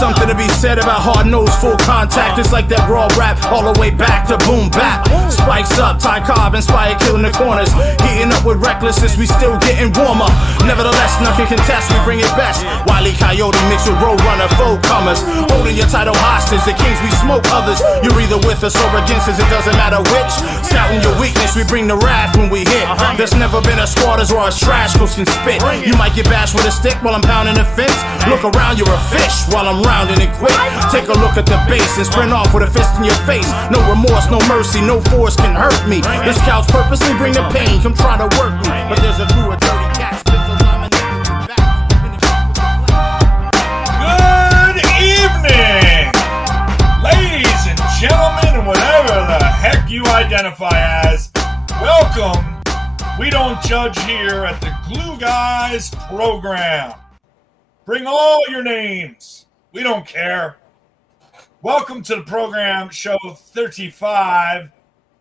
something to be said about hard-nosed full contact. It's like that raw rap all the way back to boom bap. Spikes up, Ty Cobb inspired killing the corners. Heating up with recklessness, we still getting warmer. Nevertheless, nothing can test, we bring it best. Wile E. Coyote mixed with Roadrunner, full comers. Holding your title hostage, the kings we smoke others. You're either with us or against us, it doesn't matter which. Scouting your weakness, we bring the wrath when we hit. There's never been a squad as raw as trash goes can spit. You might get bashed with a stick while I'm pounding the fence. Look around, you're a fish while I'm rounding it quick. Take a look at the base and sprint off with a fist in your face. No remorse, no mercy, no force can hurt me. The scouts purposely bring the pain, come try to work me. But there's a crew of dirty cats. Good evening, ladies and gentlemen, and whatever the heck you identify as. Welcome. We don't judge here at the Glue Guys program. Bring all your names. We don't care. Welcome to the program, show 35.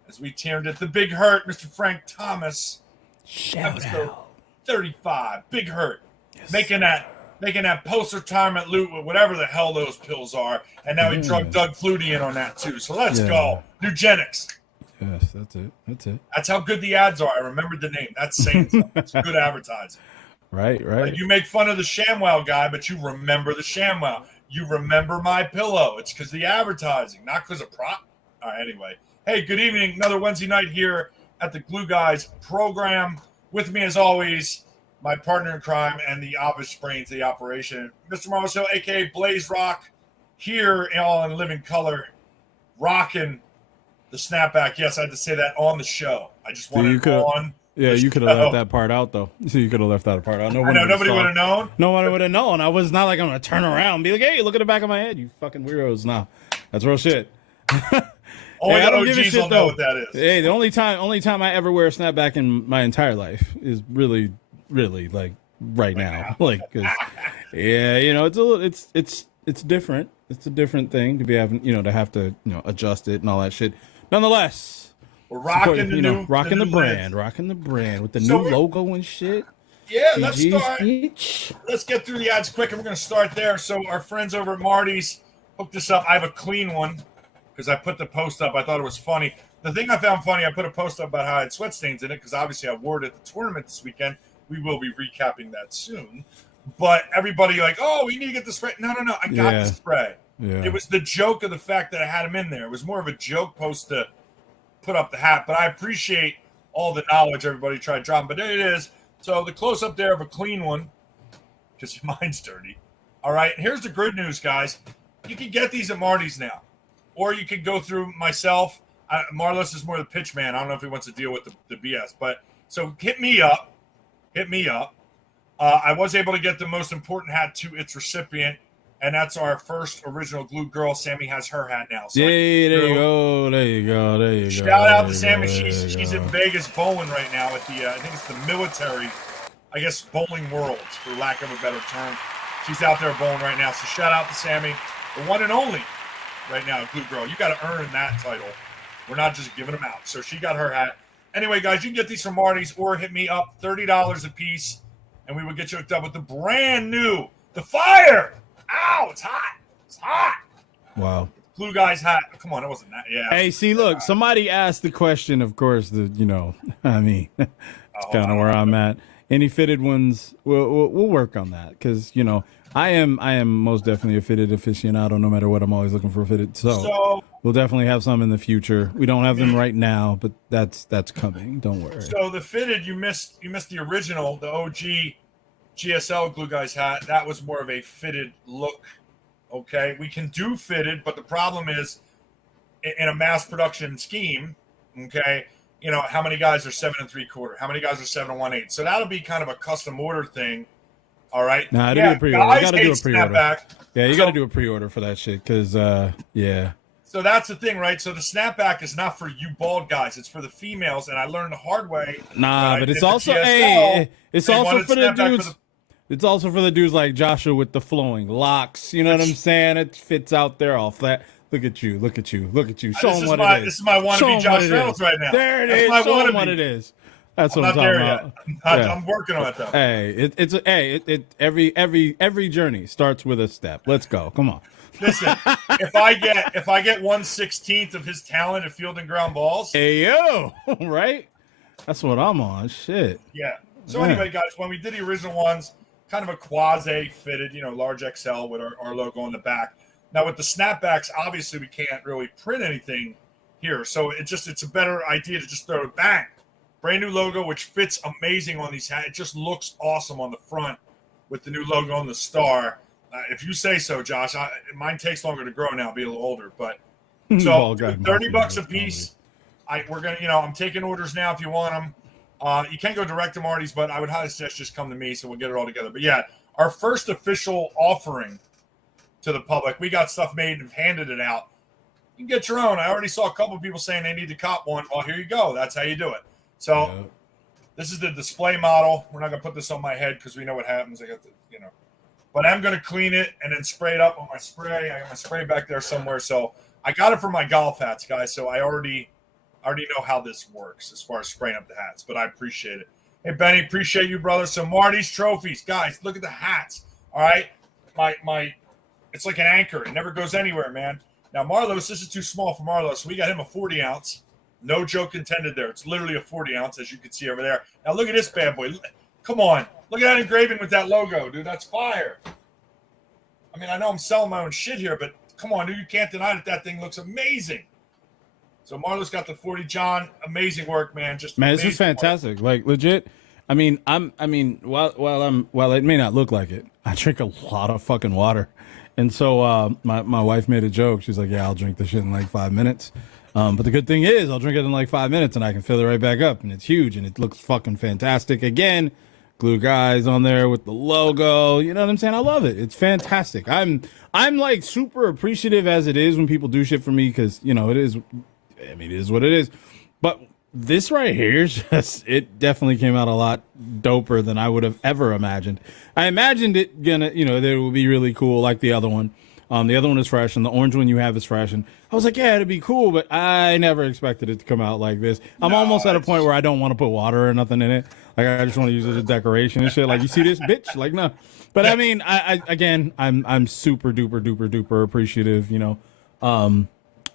As we turned at the Big Hurt, Mr. Frank Thomas. Episode 35, Big Hurt. Yes. Making that post-retirement loot with whatever the hell those pills are. And now he drugged Doug Flutie in on that too. So let's go. Nugenics. Yes, that's it. That's how good the ads are. I remembered the name. That's saying something. It's good advertising. Right. Like you make fun of the ShamWow guy, but you remember the ShamWow. You remember My Pillow. It's because the advertising, not because of prop. All right, anyway. Hey, good evening. Another Wednesday night here at the Glue Guys program. With me, as always, my partner in crime and the obvious brains of the operation, Mr. Marcel, a.k.a. Blaze Rock, here all in living color, rocking the snapback. Yes, I had to say that on the show. I just wanted on. Yeah, you could have left that part out, though. So you could have left that part out. I know, nobody would have known. No one would have known. I was not like I'm going to turn around and be like, hey, look at the back of my head, you fucking weirdos. Nah, that's real shit. Only the OGs will know what that is. Hey, the only time I ever wear a snapback in my entire life is really, like right now. Like, cause, yeah, you know, it's different. It's a different thing to be having, to have to, adjust it and all that shit. Nonetheless, we're rocking rocking the brand with the new logo and shit. Yeah, let's start. Let's get through the ads quick, and we're going to start there. So our friends over at Marty's hooked us up. I have a clean one because I put the post up. I thought it was funny. The thing I found funny, I put a post up about how I had sweat stains in it because obviously I wore it at the tournament this weekend. We will be recapping that soon. But everybody like, oh, we need to get the spray. No, I got the spray. Yeah. It was the joke of the fact that I had him in there. It was more of a joke post to put up the hat, but I appreciate all the knowledge everybody tried dropping. But there it is. So the close up there of a clean one, because your mind's dirty. All right, here's the good news, guys. You can get these at Marty's now, or you could go through myself. Marlos is more the pitch man. I don't know if he wants to deal with the BS, but so hit me up. I was able to get the most important hat to its recipient. And that's our first original Glue Girl. Sammy has her hat now. So there you go. Shout out to Sammy. She's in Vegas bowling right now at the, I think it's the military, I guess, bowling worlds, for lack of a better term. She's out there bowling right now. So shout out to Sammy, the one and only right now, Glue Girl. You got to earn that title. We're not just giving them out. So she got her hat. Anyway, guys, you can get these from Marty's or hit me up, $30 a piece, and we will get you hooked up with the brand new, the Fire. Ow, it's hot. Wow. Glue Guy's hat. Come on, it wasn't that. Yeah. Hey, see, look, somebody asked the question, of course, that's kind of where I'm at. Any fitted ones, we'll work on that because, I am most definitely a fitted aficionado no matter what. I'm always looking for a fitted. So we'll definitely have some in the future. We don't have them right now, but that's coming. Don't worry. So the fitted, you missed the original, the OG GSL Glue Guys hat. That was more of a fitted look. Okay, we can do fitted, but the problem is in a mass production scheme. Okay, how many guys are 7 3/4? How many guys are 7 1/8? So that'll be kind of a custom order thing. All right. Nah, do a pre-order. You got to do a pre-order. Yeah, you got to do a pre-order for that shit because yeah. So that's the thing, right? So the snapback is not for you bald guys; it's for the females. And I learned the hard way. Nah, but it's also it's also for the dudes. It's also for the dudes like Joshua with the flowing locks. You know what I'm saying? It fits out there all flat. Look at you. Show them what it is. This is my wannabe Josh Reynolds right now. There it is. Show them what it is. That's what I'm not talking there about. yet. I'm working on it though. Hey, every journey starts with a step. Let's go. Come on. Listen, if I get 1/16 of his talent at fielding ground balls, Hey yo, right? That's what I'm on. Shit. yeah. So anyway, guys, when we did the original ones, kind of a quasi fitted, large XL with our logo on the back. Now with the snapbacks, obviously we can't really print anything here, so it's a better idea to just throw it bang, brand new logo, which fits amazing on these hats. It just looks awesome on the front with the new logo on the star. If you say so, Josh. Mine takes longer to grow now, be a little older, but so $30 a piece. We're gonna, I'm taking orders now if you want them. You can go direct to Marty's, but I would highly suggest just come to me, so we'll get it all together. But yeah, our first official offering to the public. We got stuff made and handed it out. You can get your own. I already saw a couple of people saying they need to cop one. Well, here you go. That's how you do it. So This is the display model. We're not gonna put this on my head because we know what happens. I got the, but I'm gonna clean it and then spray it up on my spray. I got my spray back there somewhere. So I got it for my golf hats, guys. So I already know how this works as far as spraying up the hats, but I appreciate it. Hey, Benny, appreciate you, brother. So Marty's trophies, guys, look at the hats. All right. My it's like an anchor. It never goes anywhere, man. Now, Marlos, this is too small for Marlos. So we got him a 40 ounce. No joke intended there. It's literally a 40 ounce, as you can see over there. Now, look at this bad boy. Come on. Look at that engraving with that logo, dude. That's fire. I mean, I know I'm selling my own shit here, but come on, dude. You can't deny that thing looks amazing. So Marlo's got the 40. John, amazing work, man. This is fantastic. Work. Like legit. I mean, while it may not look like it, I drink a lot of fucking water. And so my wife made a joke. She's like, yeah, I'll drink this shit in like 5 minutes. But the good thing is I'll drink it in like 5 minutes and I can fill it right back up. And it's huge and it looks fucking fantastic. Again, Glue Guys on there with the logo. You know what I'm saying? I love it. It's fantastic. I'm like super appreciative as it is when people do shit for me because, it is what it is. But this right here, it definitely came out a lot doper than I would have ever imagined. I imagined it that it would be really cool like the other one. The other one is fresh, and the orange one you have is fresh. And I was like, yeah, it'd be cool, but I never expected it to come out like this. I'm almost at a point where I don't want to put water or nothing in it. Like, I just want to use it as decoration and shit. Like, you see this, bitch? Like, no. But, I mean, I'm super duper appreciative,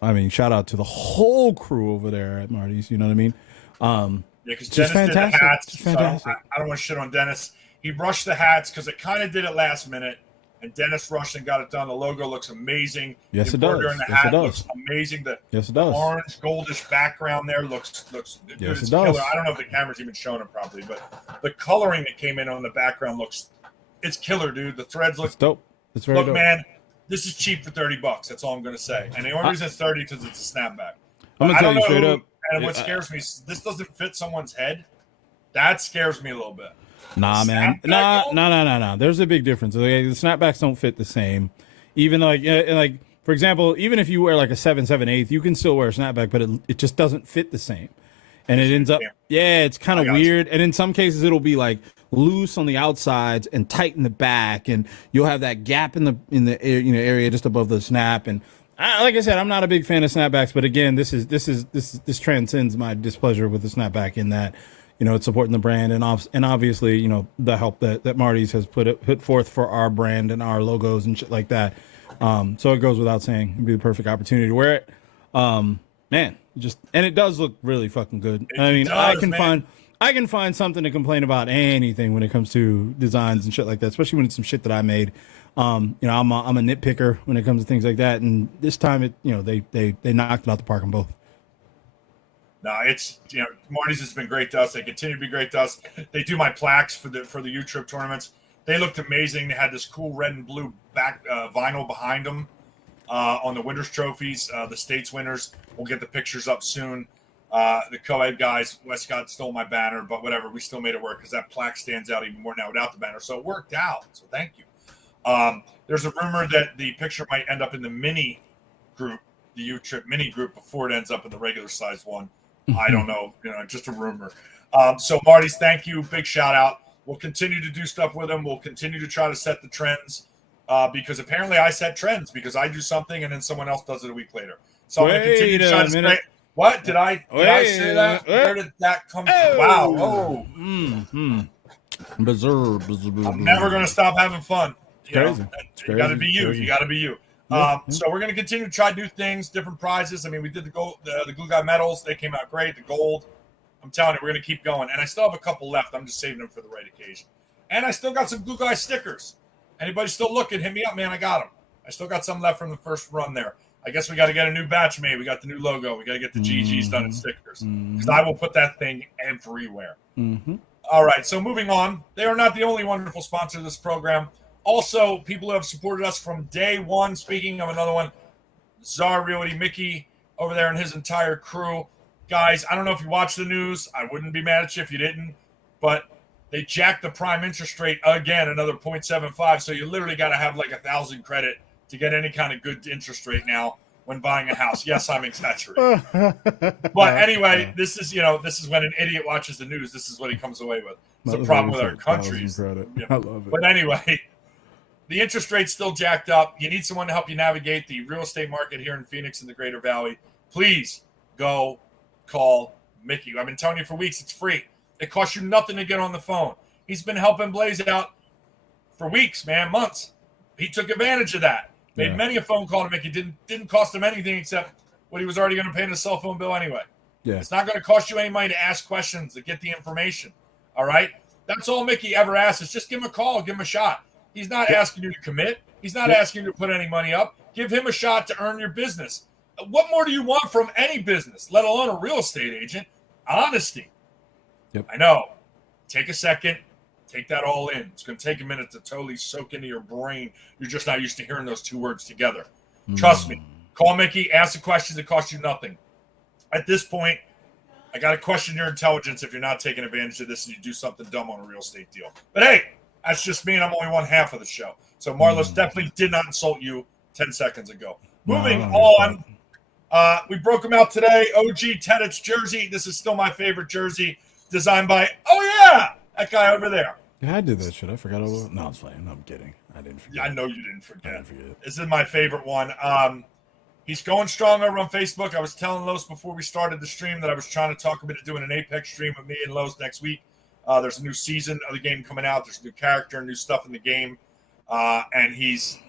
I mean, shout out to the whole crew over there at Marty's. You know what I mean? Yeah, because Dennis did the hats. So I don't want to shit on Dennis. He rushed the hats because it kind of did it last minute. And Dennis rushed and got it done. The logo looks amazing. Yes, the it does. In the yes, hat it does. Looks amazing. Yes, it does. Orange, goldish background there looks yes, it's it does. killer. I don't know if the camera's even showing it properly, but the coloring that came in on the background it's killer, dude. The threads look dope. It's very dope. Man, this is cheap for $30. That's all I'm going to say. And the only reason it's 30 because it's a snapback. I'm going to tell you straight up. And what scares me is this doesn't fit someone's head. That scares me a little bit. Nah, man. No. There's a big difference. Like, the snapbacks don't fit the same. Even like for example, even if you wear like a 7/7/8, you can still wear a snapback, but it just doesn't fit the same. And it ends up, it's kind of weird. And in some cases, it'll be like loose on the outsides and tight in the back, and you'll have that gap in the area just above the snap. And like I said, I'm not a big fan of snapbacks, but again, this transcends my displeasure with the snapback in that. It's supporting the brand and obviously, the help that Marty's has put forth for our brand and our logos and shit like that. So it goes without saying, it'd be the perfect opportunity to wear it. Man, and it does look really fucking good. I can find something to complain about anything when it comes to designs and shit like that, especially when it's some shit that I made. I'm a nitpicker when it comes to things like that. And this time they knocked it out the park on both. No, it's Marty's has been great to us. They continue to be great to us. They do my plaques for the U-Trip tournaments. They looked amazing. They had this cool red and blue back vinyl behind them on the winners' trophies. The states winners. We'll get the pictures up soon. The co-ed guys, Westcott stole my banner, but whatever. We still made it work because that plaque stands out even more now without the banner. So it worked out. So thank you. There's a rumor that the picture might end up in the mini group, the U-Trip mini group, before it ends up in the regular size one. I don't know, just a rumor. So Marty's, thank you. Big shout out. We'll continue to do stuff with them. We'll continue to try to set the trends because apparently I set trends because I do something and then someone else does it a week later. So I'm going to continue to try to What did I say that? Where did that come from? Wow! Oh, I'm never gonna stop having fun. You got to be you. You got to be you. So we're gonna continue to try new things, different prizes. I mean, we did the gold, the Glue Guy medals. They came out great. The gold. I'm telling you, we're gonna keep going. And I still have a couple left. I'm just saving them for the right occasion. And I still got some Glue Guy stickers. Anybody still looking? Hit me up, man. I got them. I still got some left from the first run there. I guess we got to get a new batch made. We got the new logo. We got to get the GGs done in stickers because I will put that thing everywhere. All right, so moving on. They are not the only wonderful sponsor of this program. Also, people who have supported us from day one. Speaking of another one, Czar Realty, Mickey over there and his entire crew. Guys, I don't know if you watched the news. I wouldn't be mad at you if you didn't. But they jacked the prime interest rate again, another 0.75. So you literally got to have like 1,000 credit to get any kind of good interest rate now when buying a house. Yes, I'm exaggerating. But anyway, this is when an idiot watches the news. This is what he comes away with. It's a problem with our countries. I love it. But anyway, the interest rate's still jacked up. You need someone to help you navigate the real estate market here in Phoenix and the Greater Valley. Please go call Mickey. I've been telling you for weeks, it's free. It costs you nothing to get on the phone. He's been helping Blaze out for weeks, man, months. He took advantage of that. Made many a phone call to Mickey. Didn't cost him anything except what he was already going to pay in his cell phone bill anyway. Yeah. It's not going to cost you any money to ask questions, to get the information. All right? That's all Mickey ever asks is just give him a call, give him a shot. He's not asking you to commit. He's not asking you to put any money up. Give him a shot to earn your business. What more do you want from any business, let alone a real estate agent? Honesty. Yep. I know. Take a second. Take that all in. It's going to take a minute to totally soak into your brain. You're just not used to hearing those two words together. Trust me. Call Mickey. Ask the questions that cost you nothing. At this point, I got to question your intelligence if you're not taking advantage of this and you do something dumb on a real estate deal. But hey, that's just me, and I'm only one half of the show. So Marlos definitely did not insult you 10 seconds ago. Moving on. We broke him out today. OG Teddit's jersey. This is still my favorite jersey. Designed by, that guy over there. Yeah, I did that shit. I forgot all. No, it's fine. No, I'm kidding. I didn't forget. Yeah, I know you didn't forget. This is my favorite one. He's going strong over on Facebook. I was telling Los before we started the stream that I was trying to talk about doing an Apex stream with me and Los next week. There's a new season of the game coming out. There's a new character, new stuff in the game, and he's.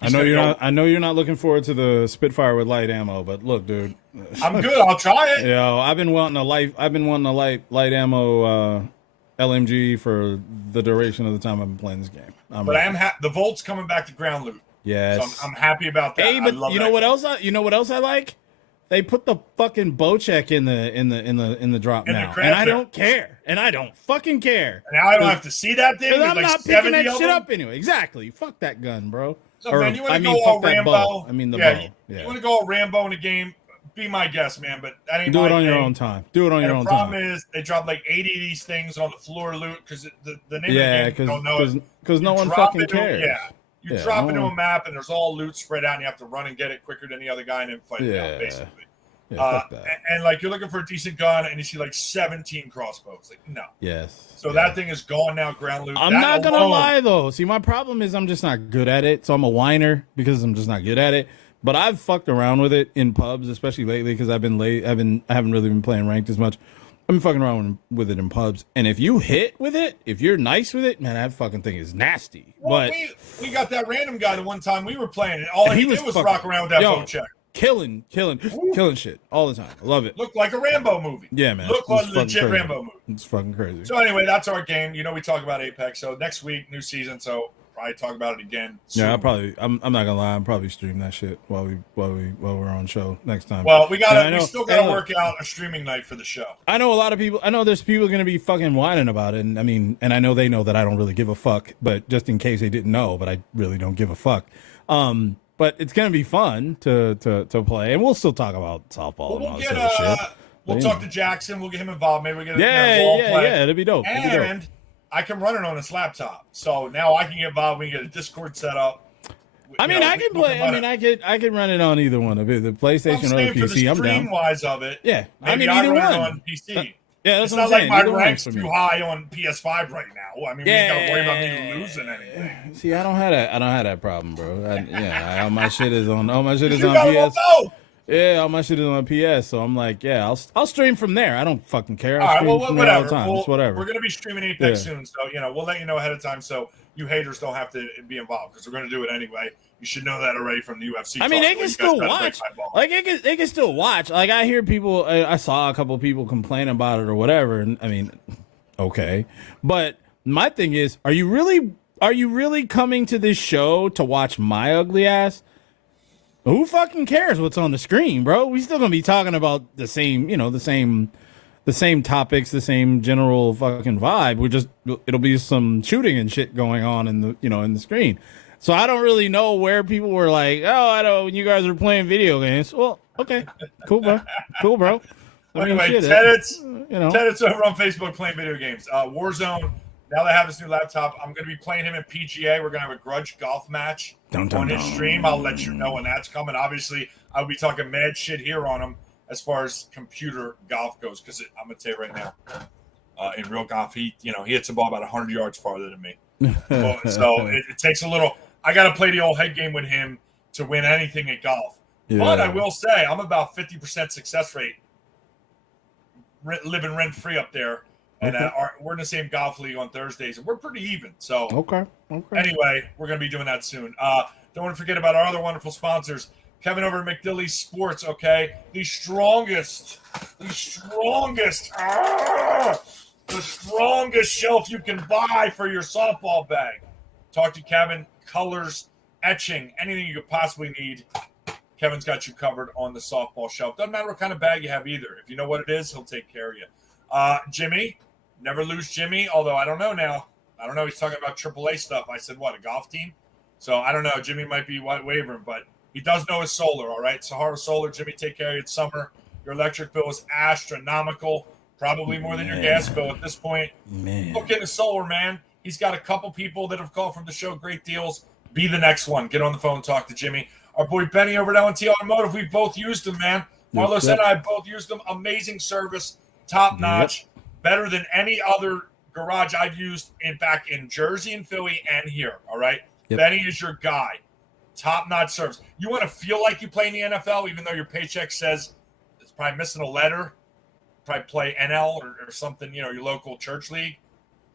I know you're not looking forward to the Spitfire with light ammo, but look, dude. I'm good. I'll try it. I've been wanting a light ammo LMG for the duration of the time I've been playing this game. But I am the Volt's coming back to ground loot. Yes, so I'm happy about that. Hey, but you know what else? You know what else I like? They put the fucking bow check in the drop now, and I don't care, and I don't fucking care. And now I don't have to see that thing. I'm not picking that shit up anyway. Exactly. Fuck that gun, bro. So man, you want to go all Rambo? Bow. I mean the bow. Yeah. You want to go all Rambo in a game? Be my guest, man. But that ain't do it on your own time. Do it on your own time. The problem is they dropped like 80 of these things on the floor loot because the name of the game you don't know because no one fucking cares. You drop into a map and there's all loot spread out and you have to run and get it quicker than the other guy and then fight it out, basically. And like you're looking for a decent gun and you see like 17 crossbows. Like, no. Yes. So that thing is gone now, ground loot. I'm not going to lie, though. See, my problem is I'm just not good at it. So I'm a whiner because I'm just not good at it. But I've fucked around with it in pubs, especially lately because I haven't really been playing ranked as much. I've been fucking around with it in pubs. And if you hit with it, if you're nice with it, man, that fucking thing is nasty. Well, but we got that random guy the one time we were playing it. All he did was rock around with that bow check. Killing shit all the time. I love it. Looked like a Rambo movie. Yeah, man. Looked like a legit Rambo movie. It's fucking crazy. So anyway, that's our game. You know, we talk about Apex. So next week, new season. So probably talk about it again soon. Yeah, I'm not gonna lie. I'm probably stream that shit while we're on show next time. Well, we still gotta work out a streaming night for the show. I know a lot of people. I know there's people gonna be fucking whining about it. And I mean, and I know they know that I don't really give a fuck. But just in case they didn't know, but I really don't give a fuck. But it's gonna be fun to play, and we'll still talk about softball and all this other shit. We'll talk to Jackson. We'll get him involved. Maybe we get play. It'd be dope. And I can run it on his laptop, so now I can get involved. We can get a Discord set up. I can play. I mean, I can run it on either one of it, the PlayStation or the PC. I'm down. Wise of it. Yeah, maybe I mean either run one. It on PC. Yeah, that's it's what not I'm like saying. my rank's too high on PS5 right now. I mean, we ain't got to worry about me losing anything. See, I don't have that problem, bro. All my shit is on PS. Yeah, all my shit is on PS, so I'm like, yeah, I'll stream from there. I don't fucking care. All I'll right, stream well, from there all the whatever. time. It's whatever. We're going to be streaming Apex Yeah. soon, so we'll let you know ahead of time, so you haters don't have to be involved because we're going to do it anyway. You should know that already from the UFC. I mean, talk, they can still watch. Like they can still watch. Like I hear people. I saw a couple people complain about it or whatever. And I mean, okay, but my thing is, are you really coming to this show to watch my ugly ass? Who fucking cares what's on the screen, bro? We still gonna be talking about the same, the same topics, the same general fucking vibe. It'll be some shooting and shit going on in the screen. So I don't really know where people were like, oh, I don't. You guys are playing video games. Well, okay, cool, bro. Anyway, Tedits over on Facebook playing video games. Warzone. Now that I have this new laptop, I'm going to be playing him in PGA. We're going to have a grudge golf match on his stream. I'll let you know when that's coming. Obviously, I'll be talking mad shit here on him as far as computer golf goes, because I'm going to tell you right now, in real golf, he hits the ball about 100 yards farther than me. So it takes a little. I got to play the old head game with him to win anything at golf. Yeah. But I will say I'm about 50% success rate, living rent free up there. And we're in the same golf league on Thursdays, and we're pretty even. So okay. Anyway, we're going to be doing that soon. Don't want to forget about our other wonderful sponsors. Kevin over at McDilly's Sports, okay? The strongest shelf you can buy for your softball bag. Talk to Kevin. Colors, etching, anything you could possibly need. Kevin's got you covered on the softball shelf. Doesn't matter what kind of bag you have either. If you know what it is, he'll take care of you. Jimmy, never lose Jimmy, although I don't know now. I don't know. He's talking about AAA stuff. I said, what, a golf team? So I don't know. Jimmy might be wavering, but he does know his solar, all right? Sahara Solar, Jimmy, take care of you. It's summer. Your electric bill is astronomical, probably more than your gas bill at this point. Look into solar, man. He's got a couple people that have called from the show, great deals. Be the next one. Get on the phone and talk to Jimmy. Our boy Benny over at L&T Automotive, we've both used him, man. Marlos and I both used him. Amazing service, top notch, better than any other garage I've used back in Jersey and Philly and here, all right? Benny is your guy. Top notch service. You want to feel like you play in the NFL, even though your paycheck says it's probably missing a letter, probably play NL or something, your local church league.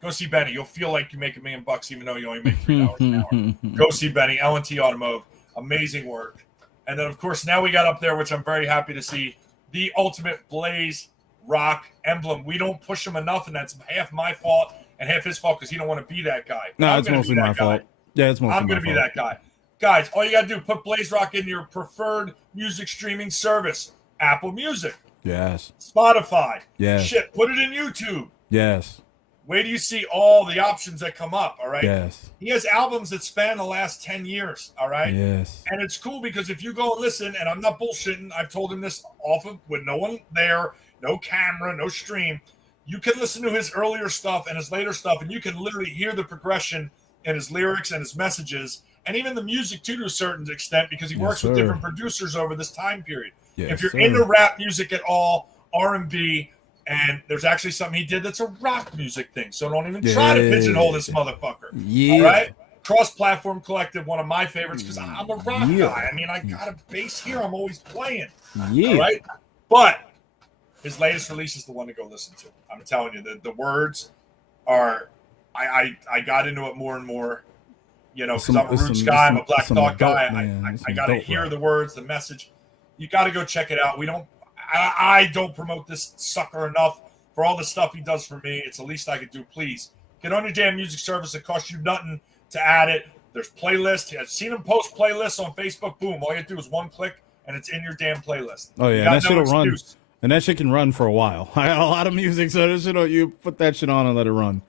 Go see Benny. You'll feel like you make $1 million even though you only make $3 an hour. Go see Benny, L&T Automotive. Amazing work. And then, of course, now we got up there, which I'm very happy to see, the ultimate Blaze Rock emblem. We don't push him enough, and that's half my fault and half his fault because he don't want to be that guy. No, it's mostly my fault. Yeah, it's mostly my fault. I'm going to be that guy. Guys, all you got to do, put Blaze Rock in your preferred music streaming service. Apple Music. Yes. Spotify. Yes. Shit, put it in YouTube. Yes. Wait till you see all the options that come up, all right? Yes. He has albums that span the last 10 years, all right? Yes. And it's cool because if you go and listen, and I'm not bullshitting, I've told him this with no one there, no camera, no stream. You can listen to his earlier stuff and his later stuff, and you can literally hear the progression in his lyrics and his messages, and even the music too, to a certain extent, because he works with different producers over this time period. If you're into rap music at all, R&B, and there's actually something he did that's a rock music thing, so don't even try to pigeonhole this motherfucker. All right? Cross-Platform Collective, one of my favorites, because I'm a rock guy. I mean, I got a bass here. I'm always playing. All right? But his latest release is the one to go listen to. I'm telling you, the words are – I got into it more and more, because I'm a Roots guy. I'm a Black Thought guy. I got to hear the words, the message. You got to go check it out. I don't promote this sucker enough for all the stuff he does for me. It's the least I could do. Please get on your damn music service. It costs you nothing to add it. There's playlists. I've seen him post playlists on Facebook. Boom. All you have to do is one click, and it's in your damn playlist. Oh, yeah. And that shit will run. And that shit can run for a while. I got a lot of music, so you put that shit on and let it run.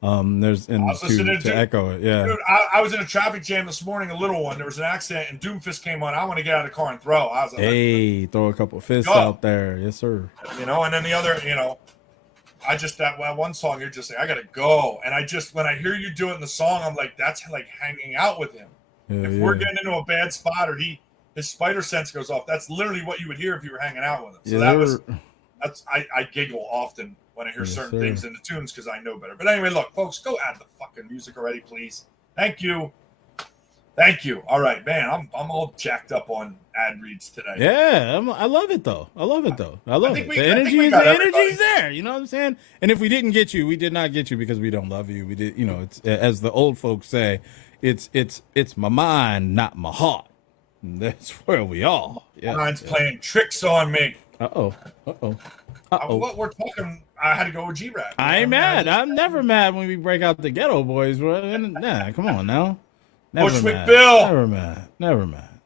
To echo it. Yeah. Dude, I was in a traffic jam this morning, a little one. There was an accident, and Doomfist came on. I want to get out of the car and throw. I was like, hey, throw a couple fists out there. Yes, sir. And then the other, I just, that one song, you're just like, I got to go. And when I hear you do it in the song, I'm like, that's like hanging out with him. If we're getting into a bad spot or his spider sense goes off, that's literally what you would hear if you were hanging out with him. So I giggle often when I hear certain things in the tunes because I know better. But anyway, look, folks, go add the fucking music already, please. Thank you. Thank you. All right, man. I'm all jacked up on ad reads today. Yeah, I love it though. I love it. The energy's there. You know what I'm saying? And if we didn't get you, we did not get you because we don't love you. We did. You know, it's as the old folks say, it's my mind, not my heart. And that's where we are. Yeah, Mine's playing tricks on me. What we're talking. I had to go with G-Rap. I ain't mad. I'm never mad when we break out the Ghetto Boys, bro. Nah, come on now. Bushwick Bill. Never mad.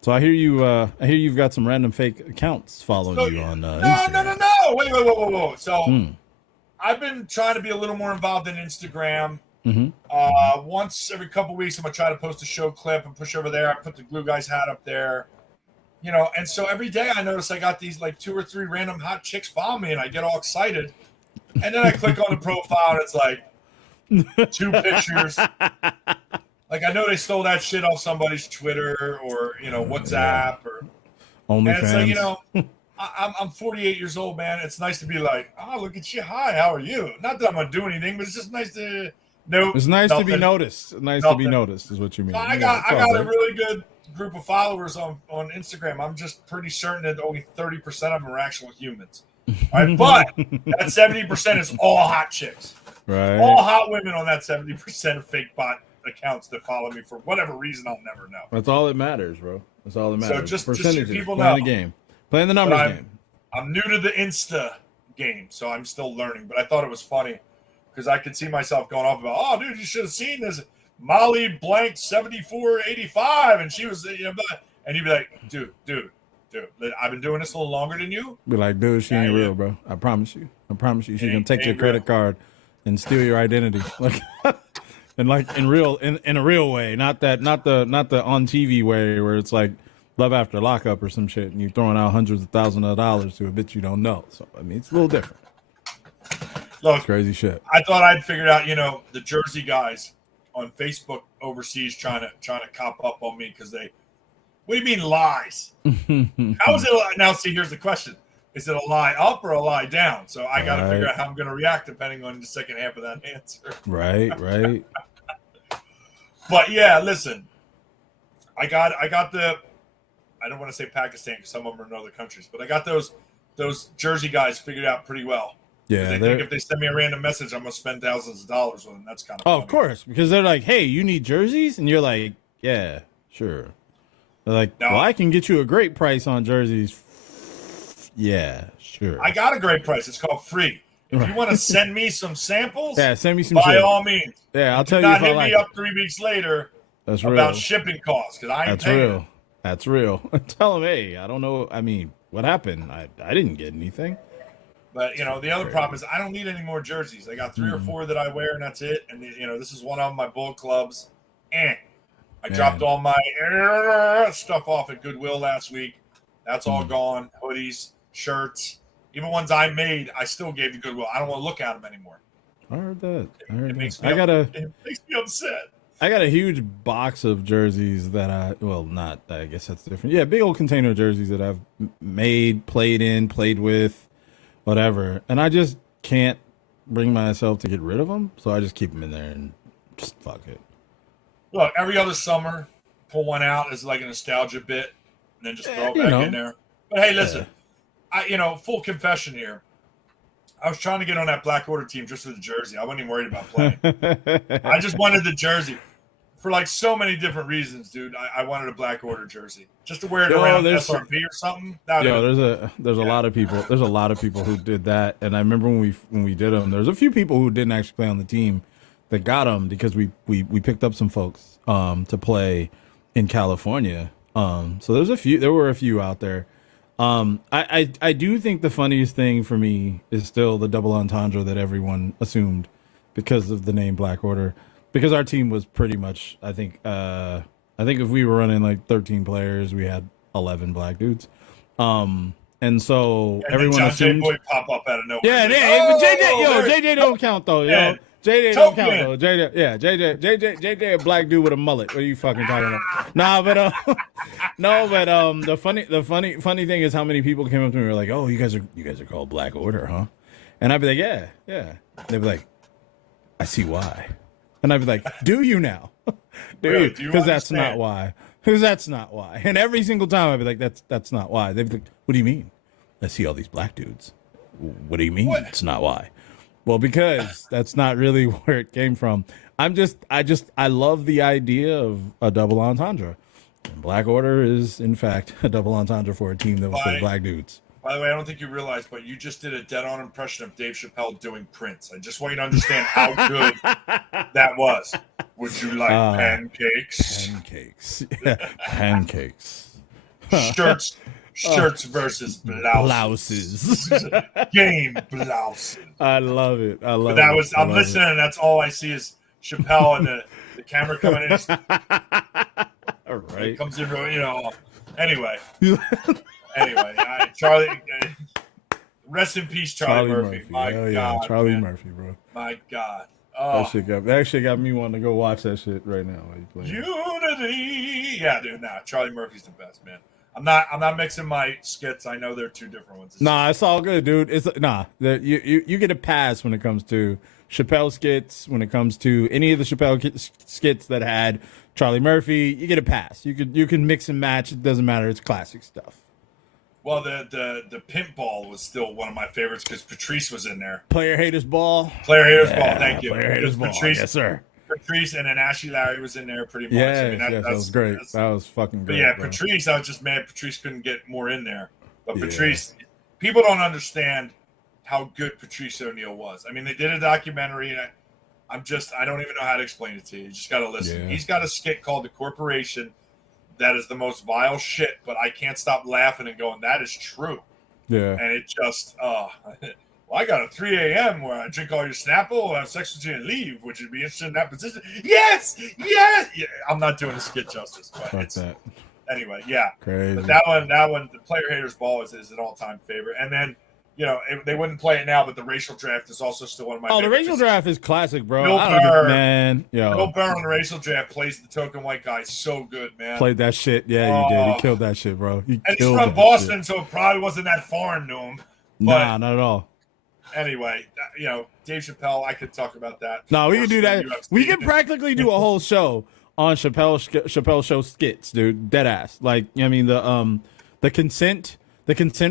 So I hear you've got some random fake accounts following you on Instagram. No. Wait. So I've been trying to be a little more involved in Instagram. Mm-hmm. Once every couple weeks, I'm gonna try to post a show clip and push over there. I put the Glue Guys hat up there. You know, and so every day I notice I got these like 2 or 3 random hot chicks follow me, and I get all excited. And then I click on the profile, and it's like 2 pictures. Like I know they stole that shit off somebody's Twitter or WhatsApp or OnlyFans. And it's like, you know, I'm 48 years old, man. It's nice to be like, oh, look at you. Hi, how are you? Not that I'm gonna do anything, but it's just nice to know. It's nice to be noticed. To be noticed is what you mean. So I got a really good group of followers on Instagram. I'm just pretty certain that only 30% of them are actual humans. All right, but that 70% is all hot chicks. Right. All hot women on that 70% of fake bot accounts that follow me for whatever reason I'll never know. That's all that matters, bro. That's all that matters. So just percentages. People playing know. The game, playing the numbers game. I'm new to the Insta game, so I'm still learning. But I thought it was funny because I could see myself going off about, oh, dude, you should have seen this Molly blank 7485, and she was, and you'd be like, dude, I've been doing this a little longer than you. Be like, dude, she ain't real, bro. I promise you. She's gonna take your credit card and steal your identity, like, and like in a real way, not the on TV way where it's like Love After Lockup or some shit, and you're throwing out hundreds of thousands of dollars to a bitch you don't know. So I mean, it's a little different. Look, it's crazy shit. I thought I'd figured out, the Jersey guys on Facebook overseas trying to cop up on me because they. What do you mean lies? How is it a lie? Now, see, here's the question: is it a lie up or a lie down? So I got to figure out how I'm going to react depending on the second half of that answer. Right. But yeah, listen, I got the. I don't want to say Pakistan because some of them are in other countries, but I got those Jersey guys figured out pretty well. Yeah, they think if they send me a random message, I'm gonna spend thousands of dollars with them. That's kind of funny. Of course, because they're like, "Hey, you need jerseys," and you're like, "Yeah, sure." They're like, "Well, I can get you a great price on jerseys." Yeah, sure. I got a great price. It's called free. If you want to send me some samples, send me some. By all means. Yeah, I'll tell you. Not hit me up 3 weeks later. That's about real. Shipping costs because I ain't paying. That's real. Tell them, hey, I don't know. I mean, what happened? I didn't get anything. But the other problem is I don't need any more jerseys. I got 3 or 4 that I wear, and that's it. And this is one of my Bullet Clubs. I dropped all my stuff off at Goodwill last week. That's all gone. Hoodies, shirts, even ones I made, I still gave to Goodwill. I don't want to look at them anymore. I heard that. It makes me upset. I got a huge box of jerseys that I guess that's different. Yeah, big old container of jerseys that I've made, played with, whatever. And I just can't bring myself to get rid of them. So I just keep them in there and just fuck it. Look, every other summer, pull one out as like a nostalgia bit and then just throw it back in there. But hey, listen, full confession here. I was trying to get on that Black Order team just for the jersey. I wasn't even worried about playing. I just wanted the jersey for like so many different reasons, dude. I wanted a Black Order jersey just to wear it around SRP or something. There's a lot of people. There's a lot of people who did that, and I remember when we did them. There's a few people who didn't actually play on the team that got them because we picked up some folks to play in California. So there were a few out there. I do think the funniest thing for me is still the double entendre that everyone assumed because of the name Black Order, because our team was pretty much, I think if we were running like 13 players, we had 11 black dudes. And so everyone assumed Boy pop up out of nowhere. JJ don't count though, yo. JJ don't count though. JJ a black dude with a mullet. What are you fucking talking about? The funny thing is how many people came up to me and were like, "Oh, you guys are called Black Order, huh?" And I'd be like, "Yeah." They'd be like, "I see why." And I'd be like, "Do you now?" Really? Dude, Do you because that's not understand? why. Because that's not why. And every single time I'd be like, that's not why. They'd be like, what do you mean? I see all these black dudes. What do you mean? What? It's not why. Well, because that's not really where it came from. I love the idea of a double entendre. And Black Order is, in fact, a double entendre for a team that was full of black dudes. By the way, I don't think you realize, but you just did a dead-on impression of Dave Chappelle doing Prince. I just want you to understand how good that was. Would you like pancakes? Pancakes. Pancakes. Shirts versus blouses. Game blouses. I love it. I love But that it. was, I I'm love listening, and that's all I see is Chappelle and the camera coming in. All It right. comes in, anyway. Charlie, rest in peace, Charlie Murphy. My Hell God, yeah, Charlie man. Murphy, bro. My God. That actually got me wanting to go watch that shit right now. Unity. Yeah, dude. Nah, Charlie Murphy's the best, man. I'm not mixing my skits. I know they're two different ones. It's all good, dude. You get a pass when it comes to Chappelle skits. When it comes to any of the Chappelle skits that had Charlie Murphy, you get a pass. You can mix and match. It doesn't matter. It's classic stuff. Well, the pimp ball was still one of my favorites because Patrice was in there. Player haters ball. Player haters ball. Thank you. Player haters ball. Patrice, Yes, sir. Patrice and then Ashley Larry was in there pretty much. Yes, that was great. That was fucking But great. yeah, bro. Patrice, I was just mad Patrice couldn't get more in there. But Yeah. Patrice, people don't understand how good Patrice O'Neal was. I mean, they did a documentary, and I don't even know how to explain it to you. You just got to listen. Yeah. He's got a skit called The Corporation that is the most vile shit, but I can't stop laughing and going, that is true. Yeah. And it just, well, I got a 3 a.m. where I drink all your Snapple, have sex with you, and leave. Would you be interested in that position? Yes! Yeah, I'm not doing a skit justice, but Fuck it's that. anyway, yeah. Crazy. But that one, the Player Haters Ball is an all-time favorite. And then, they wouldn't play it now, but the racial draft is also still one of my favorites. The racial draft is classic, bro. Bill I don't Burr. get, man. Yo, Bill Burr on the racial draft plays the token white guy so good, man. played that shit. Yeah, you did. He killed that shit, bro. And he's from Boston, so it probably wasn't that foreign to him. Nah, not at all. Anyway, Dave Chappelle, I could talk about that. No, we can do that. UFC. We can practically do a whole show on Chappelle show skits, dude. Dead ass. Like, I mean, the consent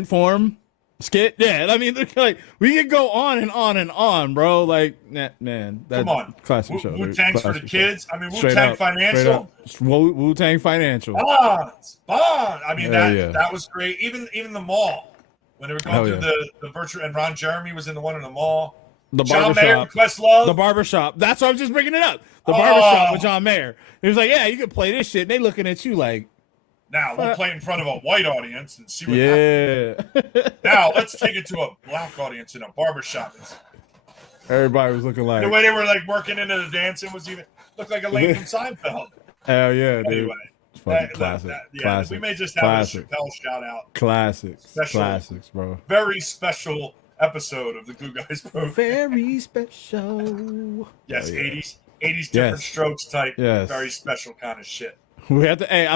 form skit. Yeah, I mean, like we could go on and on and on, bro. Like, man, that's Come on, classic show. Wu-Tang's for the kids. I mean, Straight Wu-Tang up, Financial. Wu-Tang Financial. Bond. I mean, that was great. Even the mall when they were going through the virtual, and Ron Jeremy was in the one in the mall. The John Mayer, barbershop. Questlove. The barbershop. That's why I'm just bringing it up. The barbershop with John Mayer. He was like, yeah, you can play this shit. And they looking at you like, now we'll play in front of a white audience and see what happens. yeah. Now let's take it to a black audience in a barbershop. Everybody was looking like, The way they were like working into the dancing was even looked like a lady from Seinfeld. hell yeah, dude. Anyway, It's fucking classic. Classic. we may just have Classic. a Chappelle shout out. Classics. Special. Classics, bro. Very special episode of the Glue Guys program. Very special. Yes, Oh, yeah. 80s different Yes. strokes type. Yes. Very special kind of shit. We have to. Hey,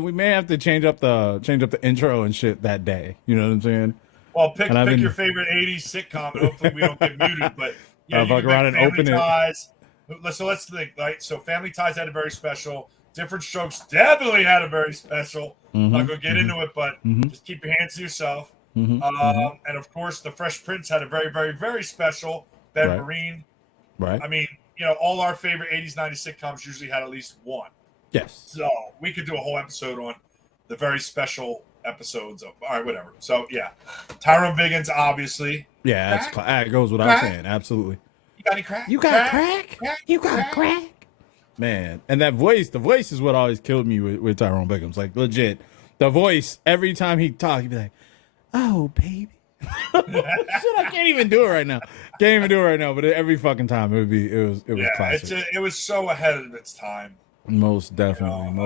we may have to change up the intro and shit that day. You know what I'm saying? Well, pick And I've been- your favorite 80s sitcom, and hopefully we don't get muted. But I'll you fuck can around pick and Family open it. Ties. So let's think, right? So Family Ties had a very special. Different Strokes definitely had a very special. I'm not going to get into it, but just keep your hands to yourself. And of course, the Fresh Prince had a very, very, very special. Ben Right. Vereen. Right. I mean, all our favorite 80s, 90s sitcoms usually had at least one. Yes. So we could do a whole episode on the very special episodes of, all right, whatever. So yeah, Tyrone Biggins, obviously. Yeah, that goes without saying. Absolutely. You got any crack? You got crack? You got crack? Man, and the voice is what always killed me with Tyrone Biggums. Like, legit. The voice, every time he talked, he'd be like, oh, baby. Shit, I can't even do it right now. But every fucking time it was classic. It was so ahead of its time. Most definitely.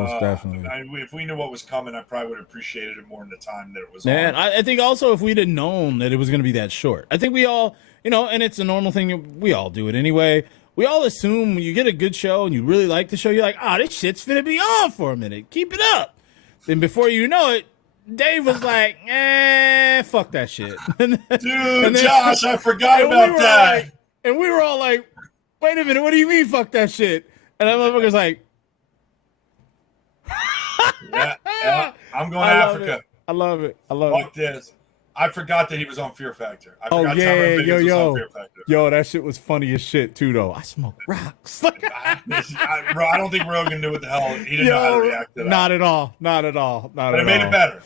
If we knew what was coming, I probably would have appreciated it more in the time that it was Man, on. I think also if we'd have known that it was going to be that short, I think we all, and it's a normal thing. We all do it anyway. We all assume when you get a good show and you really like the show, you're like, this shit's finna be on for a minute. Keep it up. Then before you know it, Dave was like, fuck that shit. Dude, Josh, I forgot about that. And we were all like, wait a minute, what do you mean fuck that shit? And that motherfucker's like, I'm going to Africa. I love it. Fuck this. I forgot that he was on Fear Factor. I forgot Tom yo, was on Fear Factor. Yo, that shit was funny as shit too, though. I smoke rocks. I don't think Rogan knew what the hell. He didn't know how to react to that. Not at all. But it made it better.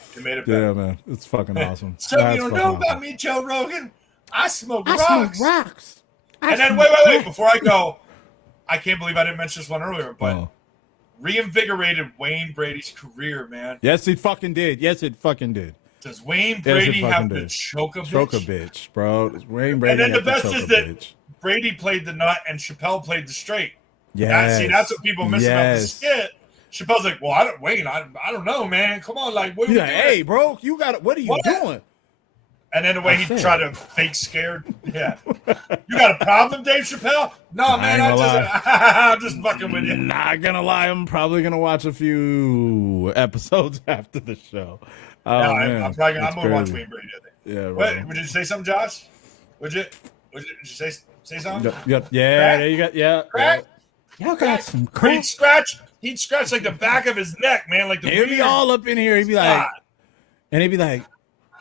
Yeah, man. It's fucking awesome. So you don't know about me, Joe Rogan? I smoke rocks. And then wait. Before I go, I can't believe I didn't mention this one earlier, but reinvigorated Wayne Brady's career, man. Yes, it fucking did. Does Wayne Brady have to choke a bitch? Choke a bitch, bro. Wayne Brady. And then the best is that Brady played the nut and Chappelle played the straight. Yeah. That's what people miss about the skit. Chappelle's like, well, I don't know, man. Come on, like, what are you doing? Hey, bro, you got it. What are you doing? And then the way he tried to fake scared. Yeah. You got a problem, Dave Chappelle? No, man, I'm just fucking with you. Not gonna lie, I'm probably gonna watch a few episodes after the show. I'm gonna watch Wayne Brady, I think. Yeah, right. What, would you say something, Josh? Would you say something? Yep. Yeah, there you go. Crack? Y'all got some crack. He'd scratch like the back of his neck, man. Like he'd be all up in here. He'd be like,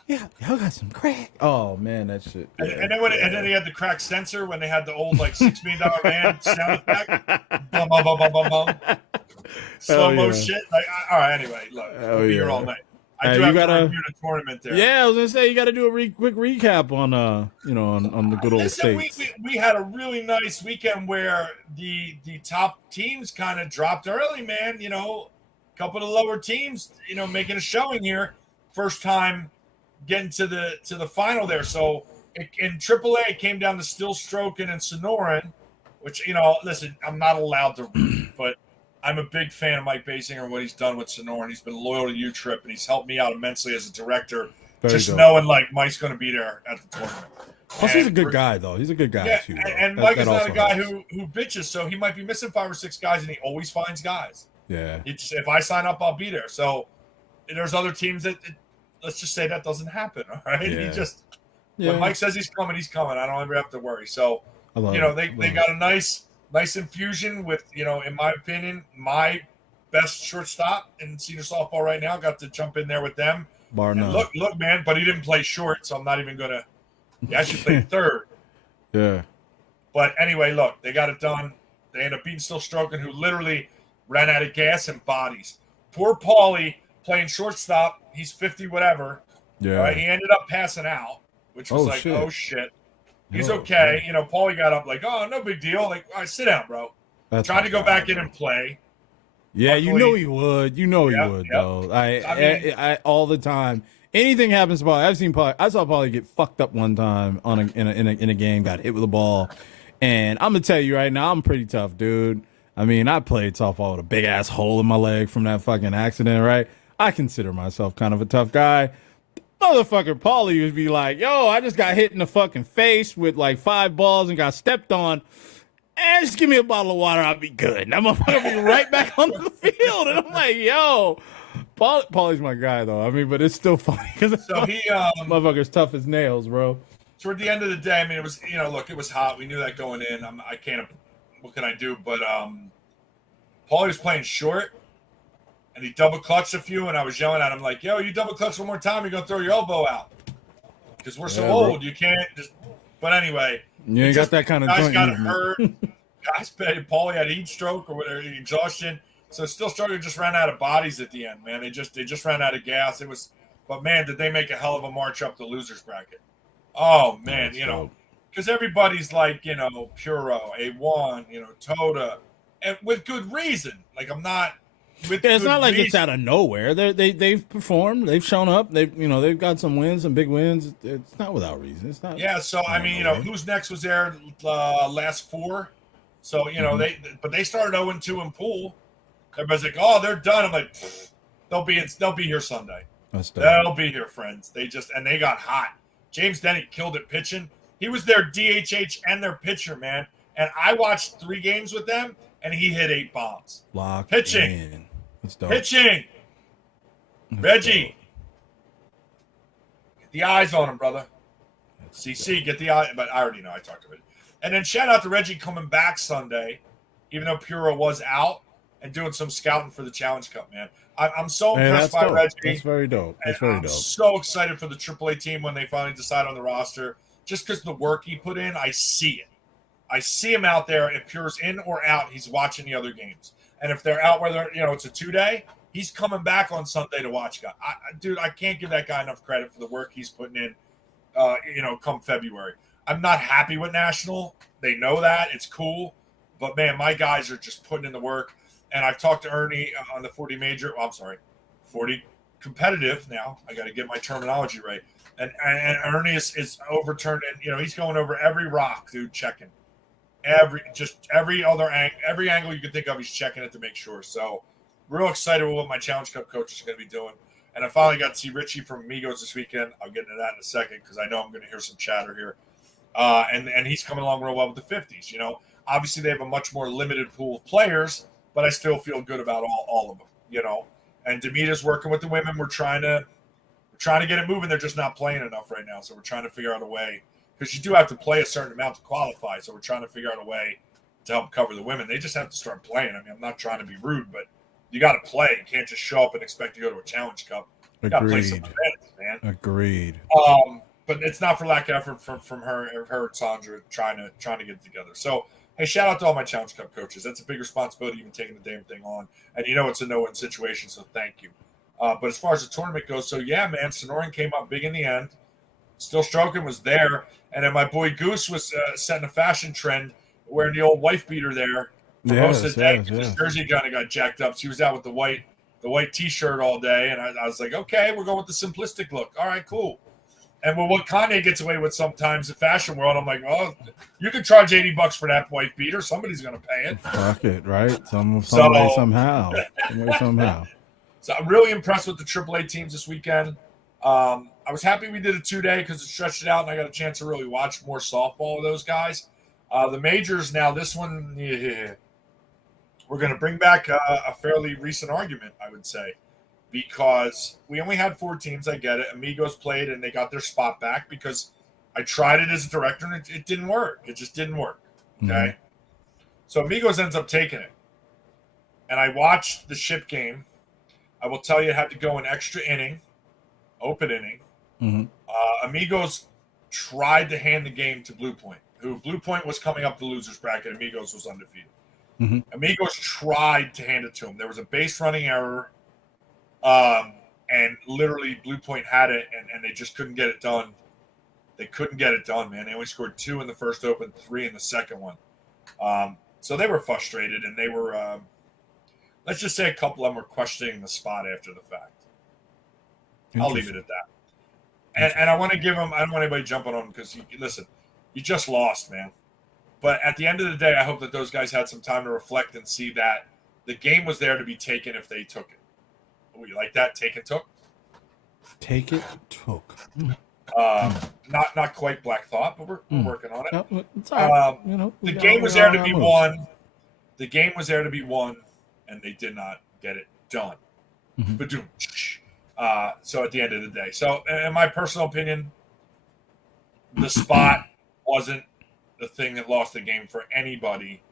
yeah, y'all got some crack. Oh man, that shit. And then he had the crack sensor when they had the old like $6 million man sound effect. Bum, bum, bum, bum, bum, bum. Slow mo shit. Like, all right. Anyway, look, we'll be here all night. I do have to review the tournament there. Yeah, I was gonna say you got to do a quick recap on on the good old states. We had a really nice weekend where the top teams kind of dropped early, man. You know, a couple of the lower teams, making a showing here. First time getting to the final there. So in AAA, it came down to Still Stroking and Sonoran, which listen, I'm not allowed to read, but I'm a big fan of Mike Basinger and what he's done with Sonoran. He's been loyal to U-Trip, and he's helped me out immensely as a director. Knowing like Mike's going to be there at the tournament. Plus, he's a good guy, though. He's a good guy too. And Mike is not a guy who bitches, so he might be missing 5 or 6 guys, and he always finds guys. Yeah. If I sign up, I'll be there. So there's other teams that let's just say that doesn't happen. All right. Yeah. When Mike says he's coming, he's coming. I don't ever have to worry. So they got a nice infusion with, in my opinion, my best shortstop in senior softball right now. Got to jump in there with them. Bar none. Look, man, but he didn't play short, so I'm not even gonna. He actually played third. Yeah. But anyway, look, they got it done. They end up beating Still Stroking, who literally ran out of gas and bodies. Poor Paulie playing shortstop. He's 50 whatever. Yeah. Right? He ended up passing out, which was oh shit. He's okay. Paulie got up like, oh, no big deal. Like, all right, sit down, bro. Tried to go back in and play. Yeah, luckily, he would. He would, though. I all the time. Anything happens to Paulie. I saw Paulie get fucked up one time in a game, got hit with a ball. And I'm going to tell you right now, I'm pretty tough, dude. I mean, I played softball with a big ass hole in my leg from that fucking accident, right? I consider myself kind of a tough guy. Motherfucker Paulie would be like, yo, I just got hit in the fucking face with like 5 balls and got stepped on. And just give me a bottle of water, I'll be good. And that motherfucker be right back on the field. And I'm like, yo, Paulie's my guy, though. I mean, but it's still funny because motherfucker's tough as nails, bro. Toward the end of the day, I mean, it was, look, it was hot. We knew that going in. What can I do? But Paulie was playing short. And he double clutched a few, and I was yelling at him like, yo, you double clutch one more time, you're going to throw your elbow out. Because we're so old, bro. You can't just – but anyway. You ain't got that kind of joint. Guys got hurt. Guys, Paulie had heat stroke or whatever, exhaustion. So Still Stroking just ran out of bodies at the end, man. They just ran out of gas. It was – but, man, did they make a hell of a march up the loser's bracket. Oh, man, because everybody's like, Puro, A1, Toda, and with good reason. Like, I'm not – it's not like it's out of nowhere. They've performed. They've shown up. They've got some wins, some big wins. It's not without reason. It's not. Yeah. So I mean, who's next was there last 4. So they started 0-2 in pool. Everybody's like, oh, they're done. I'm like, they'll be here Sunday. They'll be here, friends. They got hot. James Denny killed it pitching. He was their DHH and their pitcher, man. And I watched 3 games with them, and he hit 8 bombs. Pitching. In. That's dope. Pitching. That's Reggie. Dope. Get the eyes on him, brother. CC, get the eye. But I already know. I talked about it. And then shout out to Reggie coming back Sunday, even though Puro was out. and doing some scouting for the Challenge Cup, man. I'm so impressed by Reggie. That's very dope. That's very dope. I'm so excited for the AAA team when they finally decide on the roster. Just because the work he put in, I see it. I see him out there. If Pure's in or out, he's watching the other games. And if they're out where they're, it's a 2-day, he's coming back on Sunday to watch. Dude, I can't give that guy enough credit for the work he's putting in, come February. I'm not happy with National. They know that. It's cool. But, man, my guys are just putting in the work. And I've talked to Ernie on the 40 major. Well, I'm sorry, 40 competitive now. I got to get my terminology right. And Ernie is overturning. He's going over every rock, dude, checking. Every angle you can think of, he's checking it to make sure. So, real excited with what my Challenge Cup coach is going to be doing. And I finally got to see Richie from Amigos this weekend. I'll get into that in a second because I know I'm going to hear some chatter here. And he's coming along real well with the 50s. Obviously they have a much more limited pool of players, but I still feel good about all of them. And Demita's working with the women. We're trying to get it moving. They're just not playing enough right now, so we're trying to figure out a way because you do have to play a certain amount to qualify. So we're trying to figure out a way to help cover the women. They just have to start playing. I mean, I'm not trying to be rude, but you got to play. You can't just show up and expect to go to a Challenge Cup. You got to play some events, man. Agreed. But it's not for lack of effort from her and Sandra trying to get it together. So, hey, shout out to all my Challenge Cup coaches. That's a big responsibility, even taking the damn thing on. And it's a no-win situation, so thank you. But as far as the tournament goes, so yeah, man, Sonoran came up big in the end. Still Stroking was there. And then my boy Goose was setting a fashion trend wearing the old wife beater there for most of the day. His jersey kind of got jacked up. She was out with the white T-shirt all day. And I was like, okay, we're going with the simplistic look. All right, cool. And what Kanye gets away with sometimes in the fashion world, I'm like, well, you could charge $80 for that white beater. Somebody's going to pay it. Fuck it, right? Some way, somehow. So I'm really impressed with the AAA teams this weekend. I was happy we did a 2-day because it stretched it out, and I got a chance to really watch more softball of those guys. The majors now, this one, we're going to bring back a fairly recent argument, I would say. Because we only had 4 teams, I get it. Amigos played and they got their spot back because I tried it as a director and it didn't work. It just didn't work. Okay. Mm-hmm. So Amigos ends up taking it. And I watched the ship game. I will tell you, it had to go an extra inning, open inning. Mm-hmm. Amigos tried to hand the game to Blue Point, who Blue Point was coming up the loser's bracket. Amigos was undefeated. Mm-hmm. Amigos tried to hand it to him. There was a base running error. And literally Blue Point had it and they just couldn't get it done. They couldn't get it done, man. They only scored 2 in the first open, 3 in the second one. So they were frustrated and they were, let's just say a couple of them were questioning the spot after the fact. I'll leave it at that. And I want to give them, I don't want anybody jumping on them because, listen, you just lost, man. But at the end of the day, I hope that those guys had some time to reflect and see that the game was there to be taken if they took it. Oh, you like that? Take it, took? Take it, took. Not quite Black Thought, but we're working on it. No, it's all right. The game was there to be won. The game was there to be won, and they did not get it done. Mm-hmm. So at the end of the day. So in my personal opinion, the spot wasn't the thing that lost the game for anybody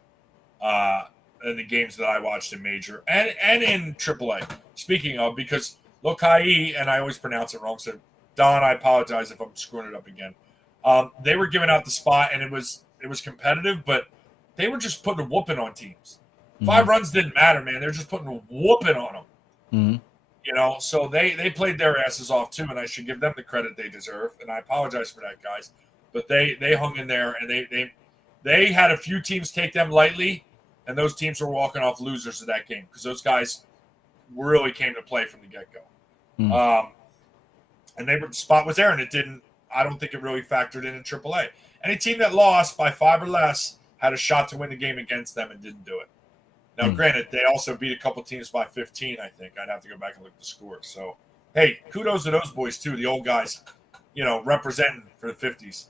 in the games that I watched in Major and in AAA. Speaking of, because Lokai, and I always pronounce it wrong, so Don, I apologize if I'm screwing it up again. They were giving out the spot, and it was competitive, but they were just putting a whooping on teams. Mm-hmm. 5 runs didn't matter, man. They're just putting a whooping on them. Mm-hmm. So they played their asses off too, and I should give them the credit they deserve. And I apologize for that, guys. But they hung in there, and they had a few teams take them lightly, and those teams were walking off losers of that game because those guys really came to play from the get-go. Mm-hmm. And the spot was there, and it didn't. I don't think it really factored in AAA. Any team that lost by 5 or less had a shot to win the game against them and didn't do it. Now, granted, they also beat a couple teams by 15, I think. I'd have to go back and look at the scores. So, hey, kudos to those boys, too, the old guys, representing for the 50s.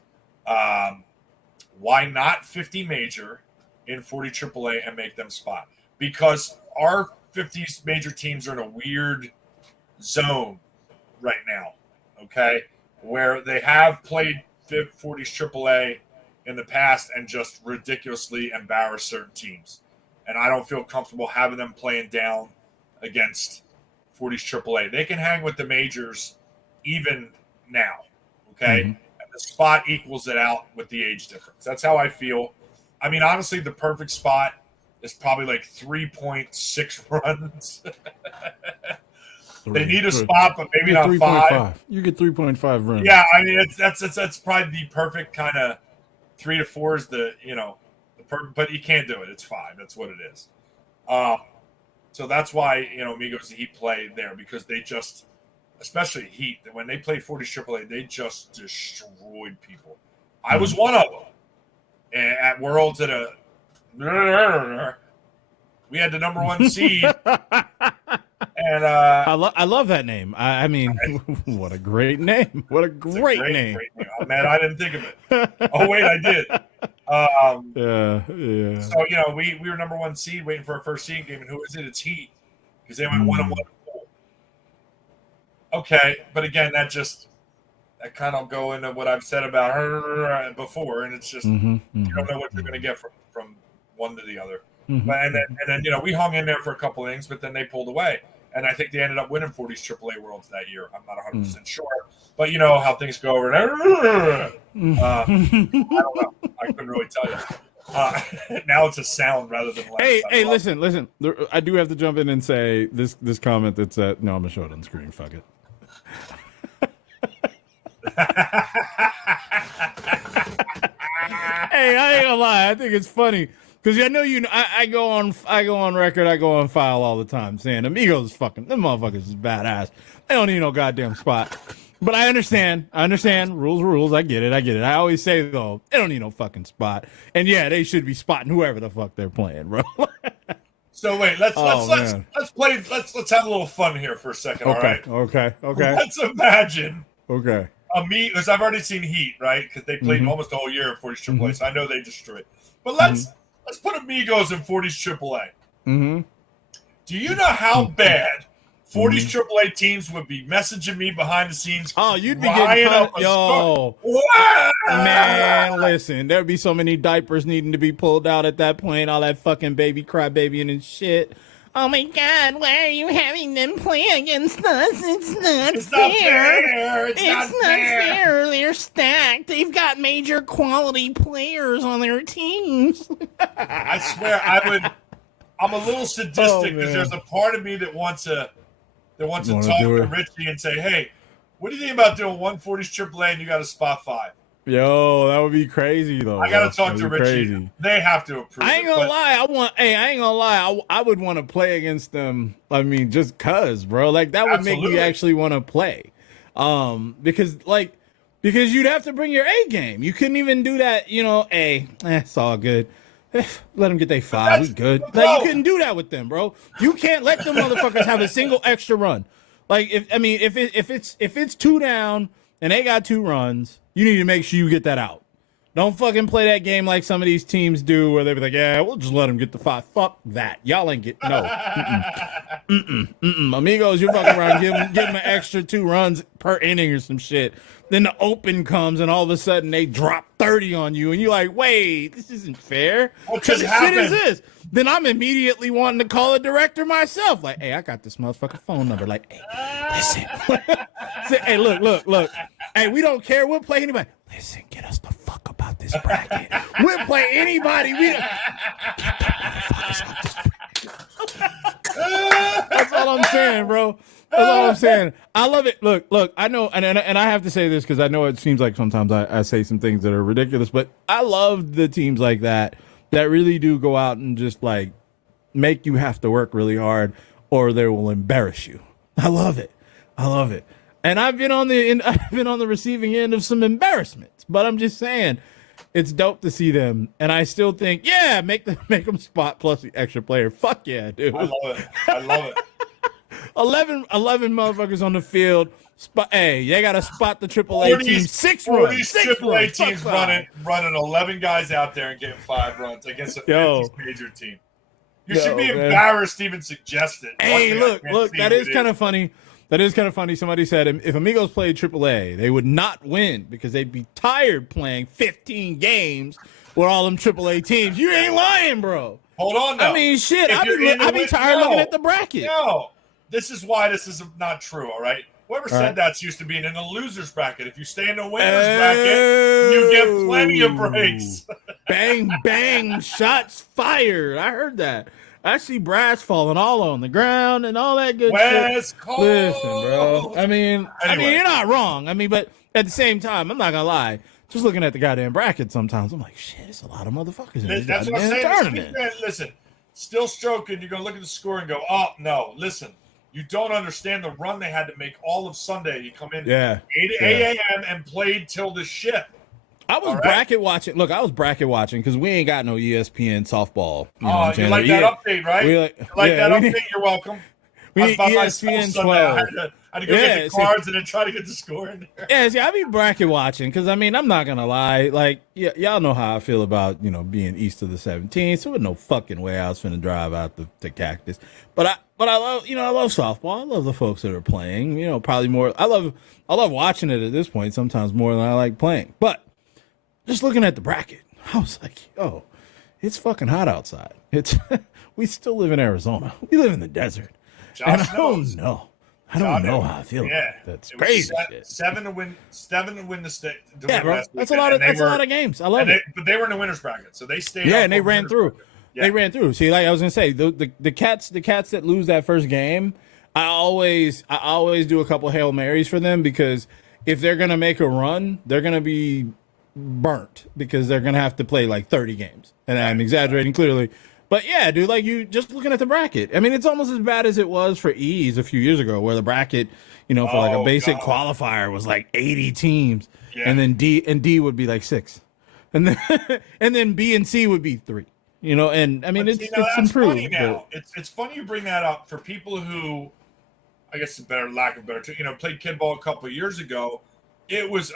Why not 50 major in 40 AAA and make them spot? Because our 50s major teams are in a weird zone right now, okay, where they have played 40s AAA in the past and just ridiculously embarrassed certain teams. and I don't feel comfortable having them playing down against 40s AAA. They can hang with the majors even now, okay? And the spot equals it out with the age difference. That's how I feel. I mean, honestly, the perfect spot is probably like 3.6 runs. They need a spot, but maybe not 5. You get 3.5 runs. Yeah, I mean, that's probably the perfect kind of 3 to 4 is the, but you can't do it. It's 5. That's what it is. So that's why, Amigos, the Heat play there, because they just, especially Heat, when they play 40s AAA, they just destroyed people. I was one of them. And at Worlds we had the number 1 seed. And I love that name. I mean, what a great name. What a great name. Great name. Oh, man, I didn't think of it. Oh, wait, I did. Yeah. So, we were number 1 seed waiting for our first seed game. And who is it? It's Heat. Because they went 1-1. Okay. But again, that kind of go into what I've said about her before. And it's just, you don't know what you're going to get from one to the other. But, and then we hung in there for a couple innings, but then they pulled away. And I think they ended up winning 40s AAA Worlds that year. I'm not 100% sure. But you know how things go over there. I don't know. I couldn't really tell you. Now it's a sound rather than last. Hey, listen. I do have to jump in and say this comment that's no, I'm going to show it on screen. Fuck it. Hey, I ain't gonna lie. I think it's funny. Because I know I go on record, I go on file all the time saying Amigos them motherfuckers is badass. They don't need no goddamn spot. But I understand. Rules. I get it. I always say though, they don't need no fucking spot. And yeah, they should be spotting whoever the fuck they're playing, bro. So wait, let's play. Let's have a little fun here for a second. Okay. All right. Okay. Let's imagine. Okay. Because I've already seen Heat, right? Because they played almost the whole year in 40s AAA, so I know they destroyed. But let's put Amigos in 40s AAA. Do you know how bad 40s AAA teams would be messaging me behind the scenes? Oh, you'd be getting man, listen, there'd be so many diapers needing to be pulled out at that point. All that fucking baby crybabying and shit. Oh my God, why are you having them play against us? It's not fair. It's not fair. They're stacked. They've got major quality players on their teams. I swear, I'm a little sadistic because there's a part of me that wants to talk to Richie and say, hey, what do you think about doing 140s AAA and you got a spot 5? Yo, that would be crazy though. I gotta talk to Richie. Crazy. They have to approve. I ain't gonna lie. I would want to play against them. I mean, just cause, bro. Like that would make me actually want to play. Because you'd have to bring your A game. You couldn't even do that. It's all good. Let them get their 5. We good. Like you couldn't do that with them, bro. You can't let them motherfuckers have a single extra run. Like if it's 2 down and they got 2 runs, you need to make sure you get that out. Don't fucking play that game like some of these teams do where they be like, yeah, we'll just let them get the 5. Fuck that. Y'all ain't get no. Amigos, you fucking around, give them an extra 2 runs per inning or some shit. Then the open comes and all of a sudden they drop 30 on you and you're like, wait, this isn't fair. What could shit is this? Then I'm immediately wanting to call a director myself. Like, hey, I got this motherfucking phone number. Like, hey, listen. Say, hey, look. Hey, we don't care. We'll play anybody. Listen, get us the fuck about this bracket. We'll play anybody. We don't get the motherfuckers off this bracket. That's all I'm saying, bro. That's all I'm saying. I love it. Look, I know, and I have to say this because I know it seems like sometimes I say some things that are ridiculous, but I love the teams like that really do go out and just like make you have to work really hard or they will embarrass you. I love it. And I've been on the receiving end of some embarrassments, but I'm just saying it's dope to see them. And I still think, yeah, make them spot plus the extra player. Fuck yeah, dude. I love it. 11 motherfuckers on the field. Hey, they got to spot the AAA team. 6 runs. AAA teams running 11 guys out there and getting 5 runs against a 50s major team. You should be embarrassed to even suggest it. Hey, look, that is kind of funny. That is kind of funny. Somebody said if Amigos played AAA, they would not win because they'd be tired playing 15 games with all them AAA teams. You ain't lying, bro. Hold on, though. I mean, shit. I'd be tired looking at the bracket. No, this is why this is not true. All right. Whoever said that's used to being in a loser's bracket. If you stay in the winner's bracket, you get plenty of breaks. Bang, bang, shots fired. I heard that. I see brass falling all on the ground and all that good West shit. Coast. Listen, bro. I mean, Anyway. you're not wrong. I mean, but at the same time, I'm not gonna lie. Just looking at the goddamn bracket, sometimes I'm like, shit, it's a lot of motherfuckers in this That's what I'm goddamn saying. tournament. Listen, still stroking. You're gonna look at the score and go, "Oh no!" Listen, you don't understand the run they had to make all of Sunday. You come in 8 a.m. and played till the ship. I was bracket watching. Look, I was bracket watching because we ain't got no ESPN softball. You know what I'm You saying? like that update, right? You like that update? You're welcome. We I was need by ESPN myself 12. Sunday. I had to go get the cards and then try to get the score in there. Yeah, see, I be bracket watching because I mean I'm not gonna lie, like y'all know how I feel about being east of the 17th, so there's no fucking way I was finna drive out to Cactus. But I love I love softball. I love the folks that are playing. Probably more. I love watching it at this point sometimes more than I like playing. But just looking at the bracket, I was like, yo, it's fucking hot outside. We still live in Arizona. We live in the desert, and I don't know. I don't know how I feel. Yeah, that's crazy. Seven to win the state. Yeah, bro. That's a lot of games. I love it. But they were in the winners bracket, so they stayed. Yeah, and they ran through. Yeah. They ran through. See, like I was gonna say, the cats that lose that first game, I always do a couple Hail Marys for them because if they're gonna make a run, they're gonna be burnt because they're gonna have to play like 30 games. And I'm exaggerating clearly. But yeah, dude, like you just looking at the bracket. I mean, it's almost as bad as it was for E's a few years ago, where the bracket, for like a basic qualifier was like 80 teams, and then D would be like 6, and then and then B and C would be 3. And I mean it's improved. Funny now. It's funny you bring that up for people who, I guess, lack of better, played kid ball a couple of years ago. It was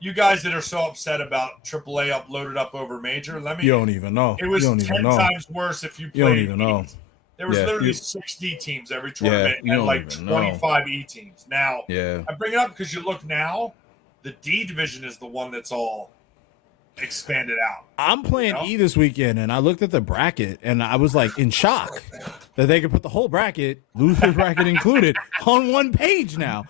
you guys that are so upset about AAA uploaded up over major, you don't even know. It was 10 times worse if you played. You don't even know. There was literally 60 teams every tournament and like 25 E teams. Now, I bring it up because you look now, the D division is the one that's all expanded out. I'm playing E this weekend, and I looked at the bracket, and I was like in shock that they could put the whole bracket, loser bracket included, on one page now.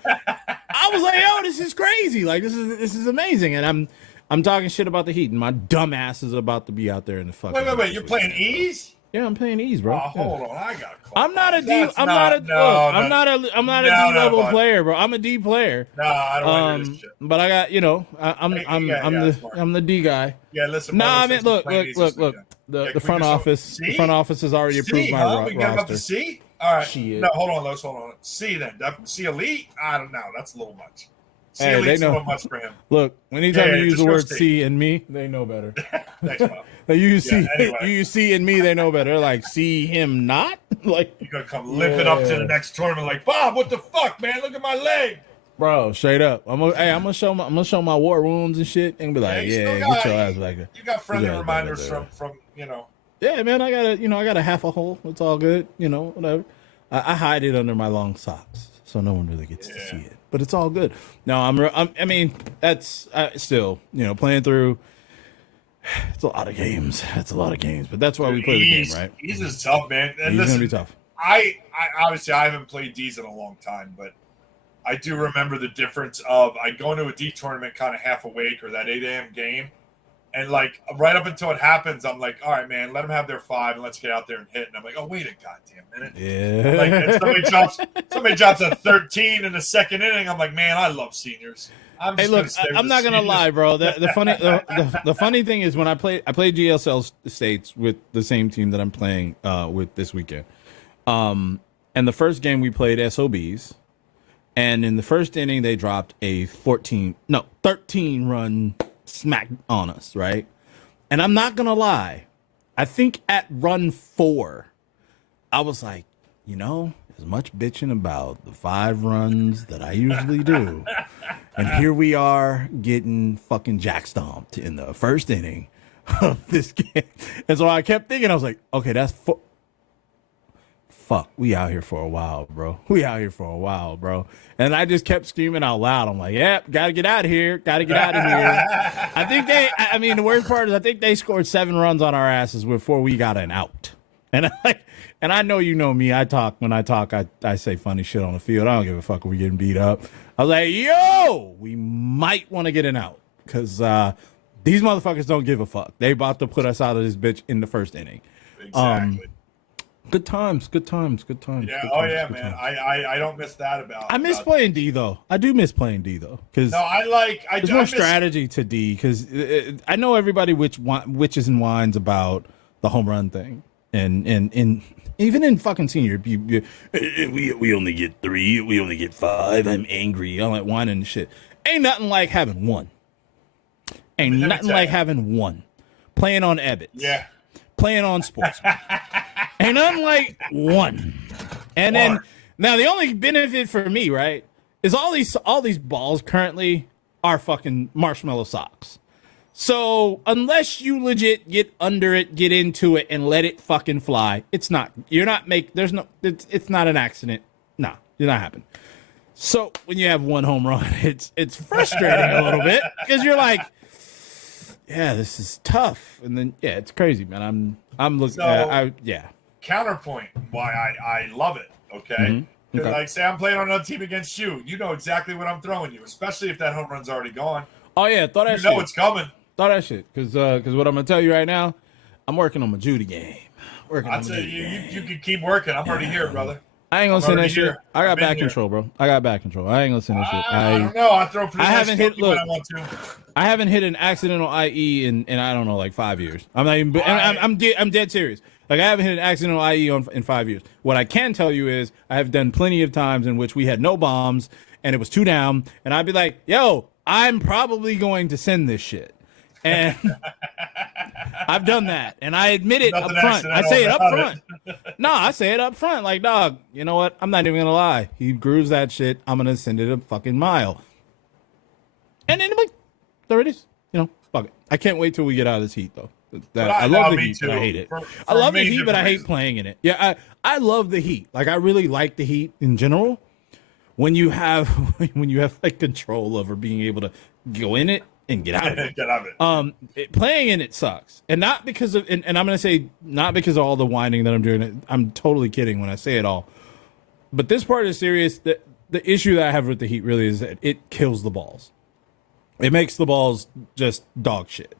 I was like, "Yo, this is crazy! Like, this is amazing!" And I'm talking shit about the Heat, and my dumb ass is about to be out there in the fucking. Wait! You're playing E's? Yeah, I'm playing E's, bro. Hold on, I got. I'm not a D. I'm not a D level player, bro. I'm a D player. No, I don't want to hear this shit. But I got, I'm the D guy. Yeah, listen. No, I mean, look. The front office, has already approved my roster. We got up to C. All right. Shit. No, hold on, Los. Hold on. C then. C Elite. I don't know. That's a little much. C Hey, Elite's they know. a little much for him. Look, anytime you use just the go word C. C and me, they know better. Thanks, Bob. You use C, anyway. you use C and me, they know better. They're like, see him not? Like, You're gonna come limping up to the next tournament like, Bob, what the fuck, man? Look at my leg. bro, straight up. I'm gonna show my war wounds and shit, and be like, get your ass back there. You got friendly reminders from. Yeah, man, I got a half a hole. It's all good, whatever. I hide it under my long socks, so no one really gets to see it. But it's all good. No, I mean, that's still, playing through. It's a lot of games. But that's why we play the game, right? Ease is tough, man. And Ease is gonna be tough. I obviously I haven't played D's in a long time, but I do remember the difference of I go into a D tournament kind of half awake or that 8 a.m. game. And like right up until it happens, I'm like, all right, man, let them have their 5 and let's get out there and hit. And I'm like, oh, wait a goddamn minute. Yeah. Like and somebody drops a 13 in the second inning. I'm like, man, I love seniors. Hey, look, I'm not gonna lie, bro. The funny thing is when I played GSL States with the same team that I'm playing with this weekend. And the first game we played SOBs, and in the first inning they dropped a 13 run smack on us, right? And I'm not gonna lie, I think at run 4, I was like, as much bitching about the 5 runs that I usually do. And here we are getting fucking jack stomped in the first inning of this game. And so I kept thinking, I was like, okay, that's fuck, we out here for a while, bro. We out here for a while, bro. And I just kept screaming out loud. I'm like, yep, gotta get out of here. Gotta get out of here. I mean, the worst part is I think they scored 7 runs on our asses before we got an out. And I know you know me. When I talk, I say funny shit on the field. I don't give a fuck if we getting beat up. I was like, yo, we might want to get an out because these motherfuckers don't give a fuck. They about to put us out of this bitch in the first inning. Exactly. Good times. Yeah. Good times, Man. I don't miss that about. I miss playing D though. I do miss playing D though because there's more strategy to D because I know everybody witches and whines about the home run thing and even in fucking senior, we only get 3, we only get 5. I'm angry. I'm like whining and shit. Ain't nothing like having one. Ain't nothing like having one. Playing on Ebbets. Yeah. Playing on sports. Ain't nothing like one. And then now the only benefit for me, right, is all these balls currently are fucking marshmallow socks. So unless you legit get under it, get into it, and let it fucking fly, it's not an accident. Nah, it's not happening. So when you have one home run, it's frustrating a little bit because you're like, yeah, this is tough. And then yeah, it's crazy, man. I'm looking Counterpoint why I love it, okay? Mm-hmm. Okay. Like say I'm playing on another team against you. You know exactly what I'm throwing you, especially if that home run's already gone. Oh yeah, thought that shit. You know it's coming. Thought that shit. Cause what I'm gonna tell you right now, I'm working on my Judy game. I'd say you can keep working. I'm already here, brother. I ain't gonna send that shit. I got back control, bro. I got back control. I ain't gonna send that shit. I don't know. I throw pretty haven't hit. Look, I want to. I haven't hit an accidental IE in I don't know, like 5 years. I'm not even. I'm dead serious. Like I haven't hit an accidental IE in 5 years. What I can tell you is I have done plenty of times in which we had no bombs and it was 2 down, and I'd be like, "Yo, I'm probably going to send this shit." And I've done that, and I admit it up front. I say it up front. No, I say it up front. Like, dog, you know what? I'm not even gonna lie. He grooves that shit. I'm gonna send it a fucking mile. And then like, there it is. You know, fuck it. I can't wait till we get out of this heat, though. I love the heat, but I hate it. I love the heat, but I hate playing in it. Yeah, I love the heat. Like, I really like the heat in general. When you have like control over being able to go in it and get out of it. Playing in it sucks, and not because of and I'm gonna say not because of all the whining that I'm doing. I'm totally kidding when I say it all, but this part is serious. The issue that I have with the heat really is that it kills the balls. It makes the balls just dog shit.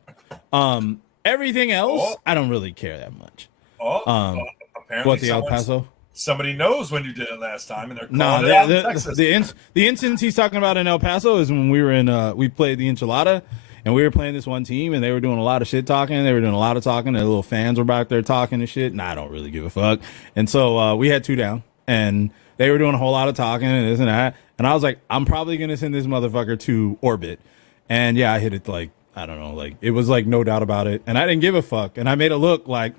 Everything else, I don't really care that much. Apparently, what the El Paso? Somebody knows when you did it last time, and they're calling it out in Texas. The instance he's talking about in El Paso is when we were in we played the Enchilada, and we were playing this one team, and they were doing a lot of shit talking. They were doing a lot of talking. The little fans were back there talking and shit, and I don't really give a fuck. And so we had 2 down, and they were doing a whole lot of talking and this and that. And I was like, I'm probably gonna send this motherfucker to orbit. And yeah, I hit it like, I don't know, like it was like no doubt about it. And I didn't give a fuck. And I made it look like,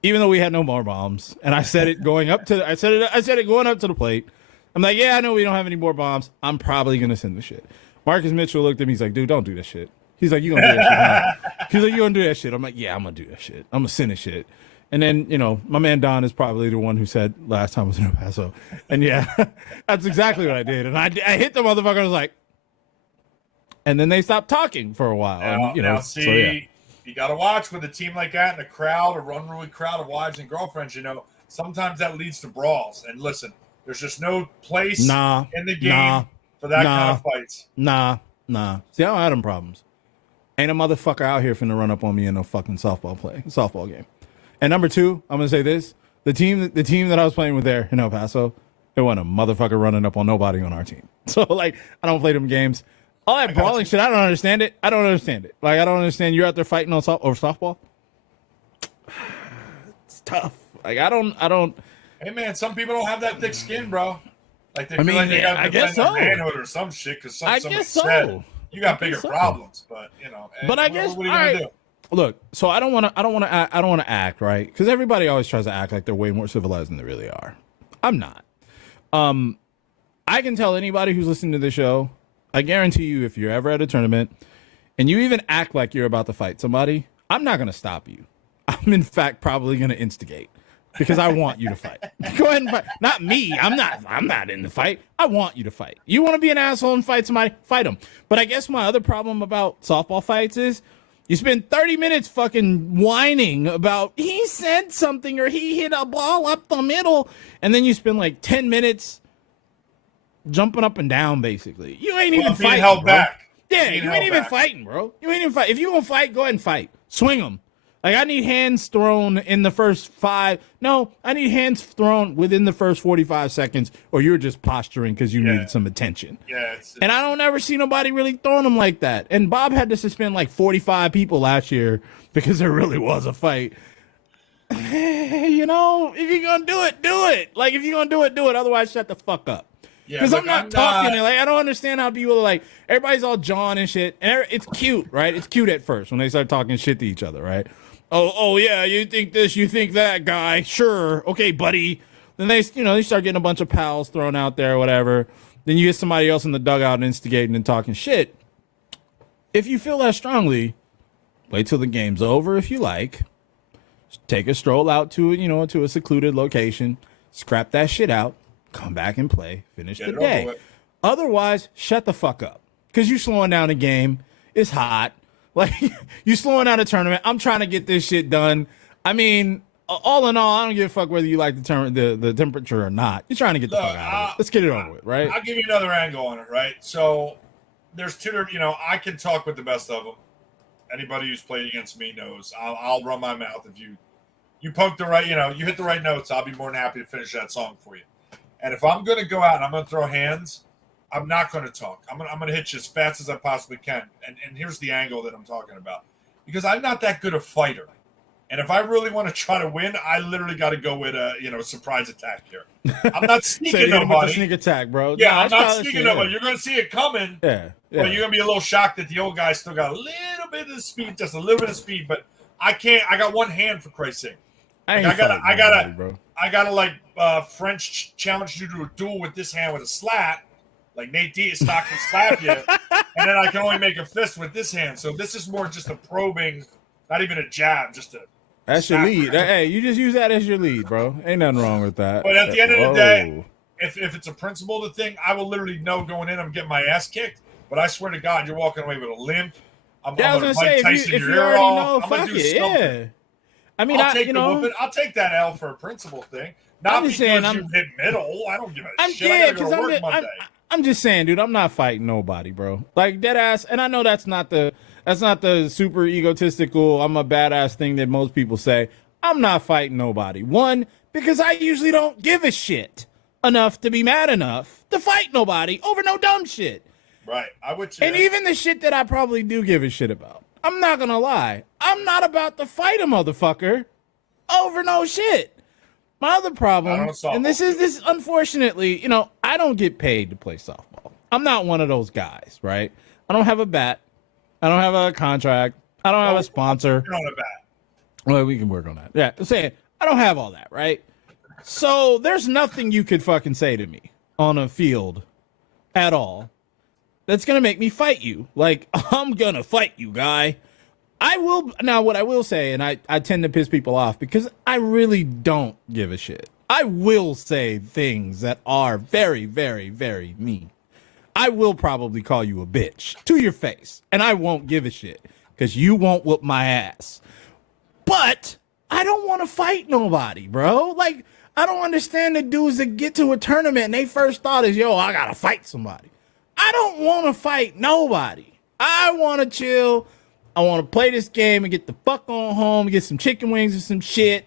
even though we had no more bombs, and I said it going up to the plate. I'm like, yeah, I know we don't have any more bombs. I'm probably gonna send the shit. Marcus Mitchell looked at me. He's like, dude, don't do that shit. He's like, you gonna do that shit? Huh? He's like, you gonna do that shit? I'm like, yeah, I'm gonna do that shit. I'm gonna send this shit. And then, you know, my man Don is probably the one who said last time I was in El Paso. And yeah, that's exactly what I did. And I hit the motherfucker. I was like, and then they stopped talking for a while. Now, and, you know, now see, so, yeah. You got to watch with a team like that in a crowd, a unruly crowd of wives and girlfriends. You know, sometimes that leads to brawls. And listen, there's just no place in the game for that kind of fights. Nah. See, I don't have them problems. Ain't a motherfucker out here finna run up on me in a fucking softball game. And number 2, I'm gonna say this: the team that I was playing with there in El Paso, there wasn't a motherfucker running up on nobody on our team. So like, I don't play them games. All that brawling shit, I don't understand it. Like, I don't understand. You're out there fighting over softball. It's tough. Like, I don't. Hey man, some people don't have that thick skin, bro. Like they feel like they got I guess so. manhood or some shit because I guess so. You got bigger problems, but you know. But I guess what are you gonna do? Look, so I don't want to act right because everybody always tries to act like they're way more civilized than they really are. I'm not. I can tell anybody who's listening to the show. I guarantee you, if you're ever at a tournament and you even act like you're about to fight somebody, I'm not going to stop you. I'm, in fact, probably going to instigate. because I want you to fight. Go ahead and fight. Not me. I'm not in the fight. I want you to fight. You want to be an asshole and fight somebody? Fight them. But I guess my other problem about softball fights is you spend 30 minutes fucking whining about he said something or he hit a ball up the middle, and then you spend like 10 minutes jumping up and down, basically. You ain't even fighting, held bro. back. Yeah, you ain't even fighting, bro. You ain't even fight. If you gonna fight, go ahead and fight. Swing them. Like, I need hands thrown in the first 5. No, I need hands thrown within the first 45 seconds, or you're just posturing because you needed some attention. Yeah, and I don't ever see nobody really throwing them like that. And Bob had to suspend like 45 people last year because there really was a fight. You know, if you're gonna do it, do it. Like, if you're gonna do it, do it. Otherwise, shut the fuck up. Because I'm not talking. Like, I don't understand how people are like, everybody's all jawing and shit. And it's cute, right? It's cute at first when they start talking shit to each other, right? Oh yeah, you think this, you think that, guy. Sure, okay, buddy. Then they start getting a bunch of pals thrown out there or whatever. Then you get somebody else in the dugout instigating and talking shit. If you feel that strongly, wait till the game's over if you like. Take a stroll out to to a secluded location, scrap that shit out, come back and play, finish the day. Otherwise, shut the fuck up. Because you're slowing down a game. It's hot. Like, you slowing down a tournament. I'm trying to get this shit done. I mean, all in all, I don't give a fuck whether you like the temperature or not. You're trying to get the fuck out of it. Let's get it over with, right? I'll give you another angle on it, right? So there's two, I can talk with the best of them. Anybody who's played against me knows I'll run my mouth. If you poke the right, you hit the right notes, I'll be more than happy to finish that song for you. And if I'm going to go out and I'm going to throw hands, I'm not going to talk. I'm going to hit you as fast as I possibly can. And here's the angle that I'm talking about. Because I'm not that good a fighter. And if I really want to try to win, I literally got to go with a surprise attack here. I'm not sneaking nobody. Sneak attack, bro. Yeah, I'm not sneaking nobody. You're going to see it coming. Yeah. But you're going to be a little shocked that the old guy still got a little bit of speed, just a little bit of speed. But I can't. I got one hand, for Christ's sake. I gotta like French challenge you to a duel with this hand with a slap. Like Nate Diaz can slap you, and then I can only make a fist with this hand. So this is more just a probing, not even a jab, just a. That's your lead. Hey, you just use that as your lead, bro. Ain't nothing wrong with that. But at the end of the day, if it's a principle of the thing, I will literally know going in I'm getting my ass kicked. But I swear to God, you're walking away with a limp. I'm gonna Mike Tyson your ear off. I'm gonna do something. Yeah. I mean, I'll take that L for a principle thing. Not because you hit middle. I don't give a shit. I gotta go to work Monday. I'm just saying, dude, I'm not fighting nobody, bro. Like, dead ass, and I know that's not the super egotistical, I'm a badass thing that most people say. I'm not fighting nobody. One, because I usually don't give a shit enough to be mad enough to fight nobody over no dumb shit. Right. I would say. And even the shit that I probably do give a shit about. I'm not gonna lie. I'm not about to fight a motherfucker over no shit. My other problem, and this unfortunately, I don't get paid to play softball. I'm not one of those guys, right? I don't have a bat. I don't have a contract. I don't have a sponsor. You're on a bat. Well, we can work on that. Yeah, I'm saying I don't have all that, right? So there's nothing you could fucking say to me on a field at all that's gonna make me fight you. Like, I'm gonna fight you, guy. I will. Now, what I will say, and I tend to piss people off because I really don't give a shit. I will say things that are very, very, very mean. I will probably call you a bitch to your face, and I won't give a shit because you won't whoop my ass. But I don't want to fight nobody, bro. Like, I don't understand the dudes that get to a tournament and they first thought is, yo, I gotta fight somebody. I don't want to fight nobody. I want to chill. I want to play this game and get the fuck on home, get some chicken wings or some shit.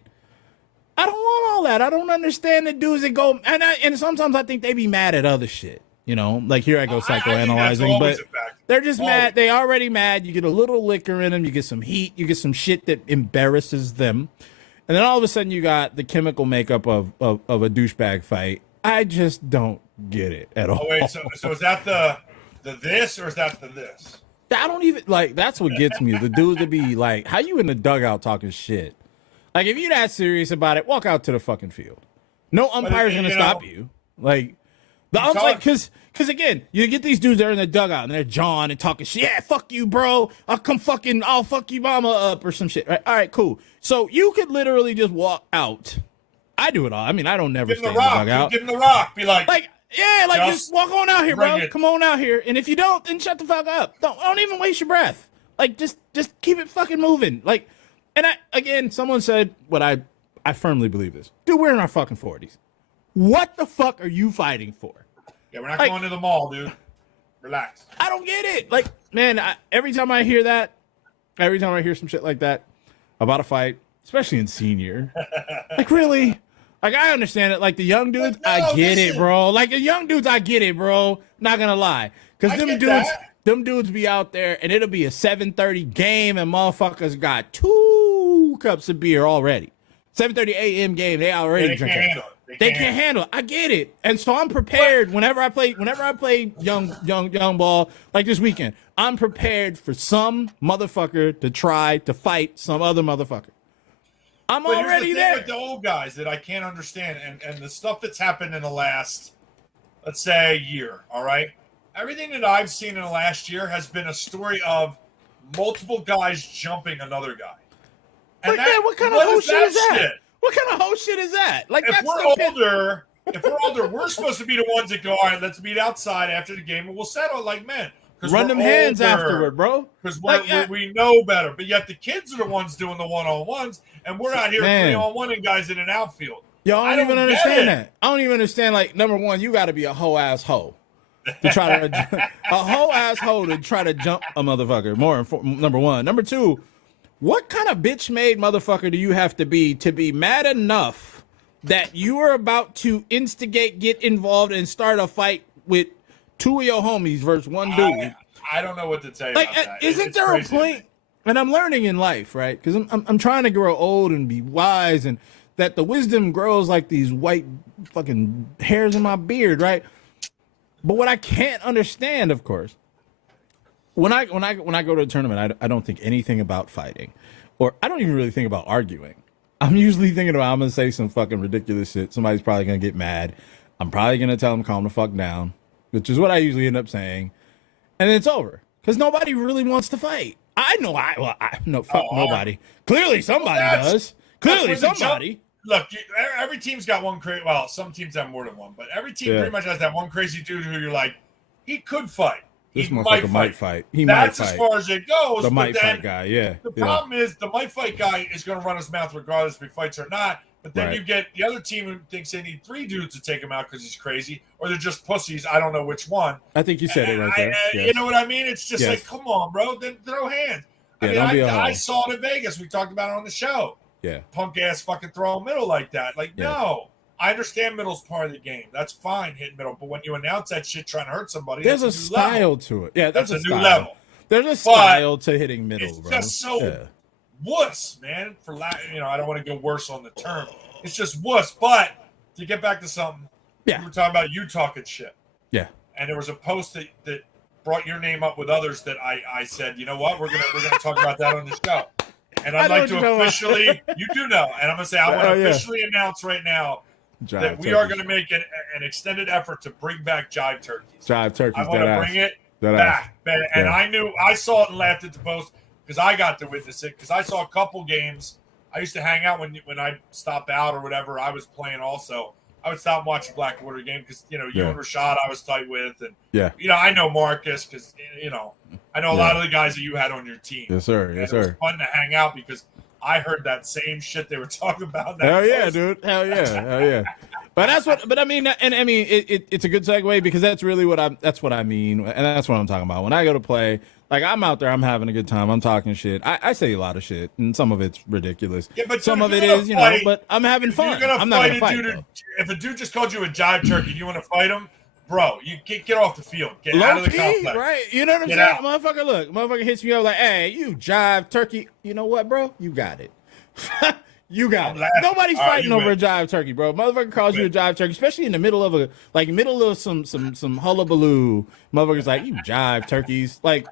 I don't want all that. I don't understand the dudes that go, and sometimes I think they be mad at other shit. Like, here I go psychoanalyzing, but they're just mad. They already mad. You get a little liquor in them. You get some heat. You get some shit that embarrasses them. And then all of a sudden you got the chemical makeup of a douchebag fight. I just don't get it at all. Oh, wait, so is that the this or is that the this? I don't even, like, that's what gets me. The dudes that be like, how you in the dugout talking shit? Like, if you're that serious about it, walk out to the fucking field. No umpire's going to stop you. Like, the umpire, because again, you get these dudes that are in the dugout and they're jawing and talking shit. Yeah, fuck you, bro. I'll fuck you mama up or some shit. Right? All right, cool. So you could literally just walk out I do it all. I mean, I don't never Give stay him the the fuck rock. out. Give him the rock. Be like, Yeah, just walk on out here, bring bro. it. Come on out here. And if you don't, then shut the fuck up. Don't even waste your breath. Like, just keep it fucking moving. Like, and someone said what I firmly believe this. Dude, we're in our fucking 40s. What the fuck are you fighting for? Yeah, we're not going to the mall, dude. Relax. I don't get it. Like, man, every time I hear that, every time I hear some shit like that about a fight, especially in senior, like, really? Like, I understand it. Like, the young dudes, I get it, bro. Like, the young dudes, I get it, bro. Not gonna lie. Because them dudes be out there, and it'll be a 7:30 game, and motherfuckers got 2 cups of beer already. 7:30 a.m. game, they already drinking. They can't handle it. I get it. And so I'm prepared whenever I play young ball, like this weekend. I'm prepared for some motherfucker to try to fight some other motherfucker. I'm already there. With the old guys that I can't understand, and the stuff that's happened in the last, let's say, year, all right? Everything that I've seen in the last year has been a story of multiple guys jumping another guy. And what kind of whole shit is that? What kind of whole shit is that? Like, if we're older, we're supposed to be the ones that go, all right, let's meet outside after the game and we'll settle like men. Run them hands afterward, bro. Because we know better. But yet the kids are the ones doing the one-on-ones, and we're out here 3-on-1 and guys in an outfield. Yo, I don't even understand that. I don't even understand, like, number one, you got to be a hoe-ass hoe to try to a hoe-ass hoe to try to jump a motherfucker. Number one. Number two, what kind of bitch-made motherfucker do you have to be mad enough that you are about to instigate, get involved, and start a fight with 2 of your homies versus one dude? I don't know what to tell you like, about that. Isn't there a point? And I'm learning in life, right? Because I'm trying to grow old and be wise, and that the wisdom grows like these white fucking hairs in my beard, right? But what I can't understand, of course, when I go to a tournament, I don't think anything about fighting, or I don't even really think about arguing. I'm usually thinking about, I'm gonna say some fucking ridiculous shit. Somebody's probably gonna get mad. I'm probably gonna tell them calm the fuck down, which is what I usually end up saying, and then it's over because nobody really wants to fight. I know. Nobody. Clearly, somebody does. Clearly, somebody. Look, every team's got one crazy. Well, some teams have more than one, but every team pretty much has that one crazy dude who you're like, he could fight. This motherfucker might fight. That's as far as it goes. The might fight guy, yeah. The problem is the might fight guy is going to run his mouth regardless if he fights or not. But then you get the other team who thinks they need 3 dudes to take him out because he's crazy, or they're just pussies. I don't know which one. I think you said it right there. Yes. You know what I mean? It's just like, come on, bro. Then throw hands. I saw it in Vegas. We talked about it on the show. Yeah. Punk ass fucking throwing middle like that. Like, no. I understand middle's part of the game. That's fine, hitting middle. But when you announce that shit trying to hurt somebody, there's a style to it. Yeah, that's a new level. There's a style to hitting middle, it's bro. It's just so wuss, man. I don't want to go worse on the term. It's just wuss. But to get back to something, we were talking about you talking shit. Yeah. And there was a post that brought your name up with others that I said, you know what, we're gonna talk about that on the show. And I'd like to officially, you do know, and I'm gonna say I want to officially announce right now that we are going to make an extended effort to bring back Jive Turkeys. Jive Turkeys. I want to bring it back. And I saw it and laughed at the post because I got to witness it because I saw a couple games. I used to hang out when I stopped out or whatever. I was playing also. I would stop and watch the Blackwater game because, you and Rashad I was tight with. And, I know Marcus because, I know a lot of the guys that you had on your team. Yes, sir. Yes, sir. It was fun to hang out because I heard that same shit they were talking about. Hell yeah, dude. Hell yeah. But it's a good segue because that's really what I mean. And that's what I'm talking about. When I go to play, like I'm out there, I'm having a good time. I'm talking shit. I say a lot of shit and some of it's ridiculous. Yeah, but some of it is, but I'm having fun. I'm not going to fight. If a dude just called you a jive turkey, you want to fight him? Bro, you get off the field. Get out of the complex. Right? You know what I'm saying? Motherfucker hits me up like, hey, you jive turkey. You know what, bro? You got it. You got it. Nobody's fighting over a jive turkey, bro. Motherfucker calls you a jive turkey, especially in the middle of some hullabaloo. Motherfuckers like, you jive turkeys. Like,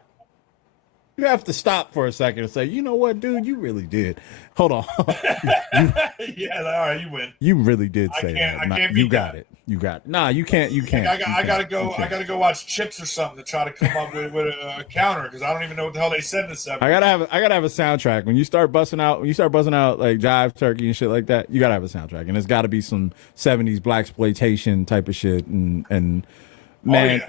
You have to stop for a second and say, you know what, dude, you really did. Hold on. Yeah, all right, you win. You really did say that. I can't you beat got that. it. You got it. Nah, you can't. You can't. I gotta go watch Chips or something to try to come up with a counter because I don't even know what the hell they said in the 70s. I gotta have a soundtrack. When you start busting out like Jive Turkey and shit like that, you gotta have a soundtrack, and it's got to be some 70s blaxploitation type of shit. And man,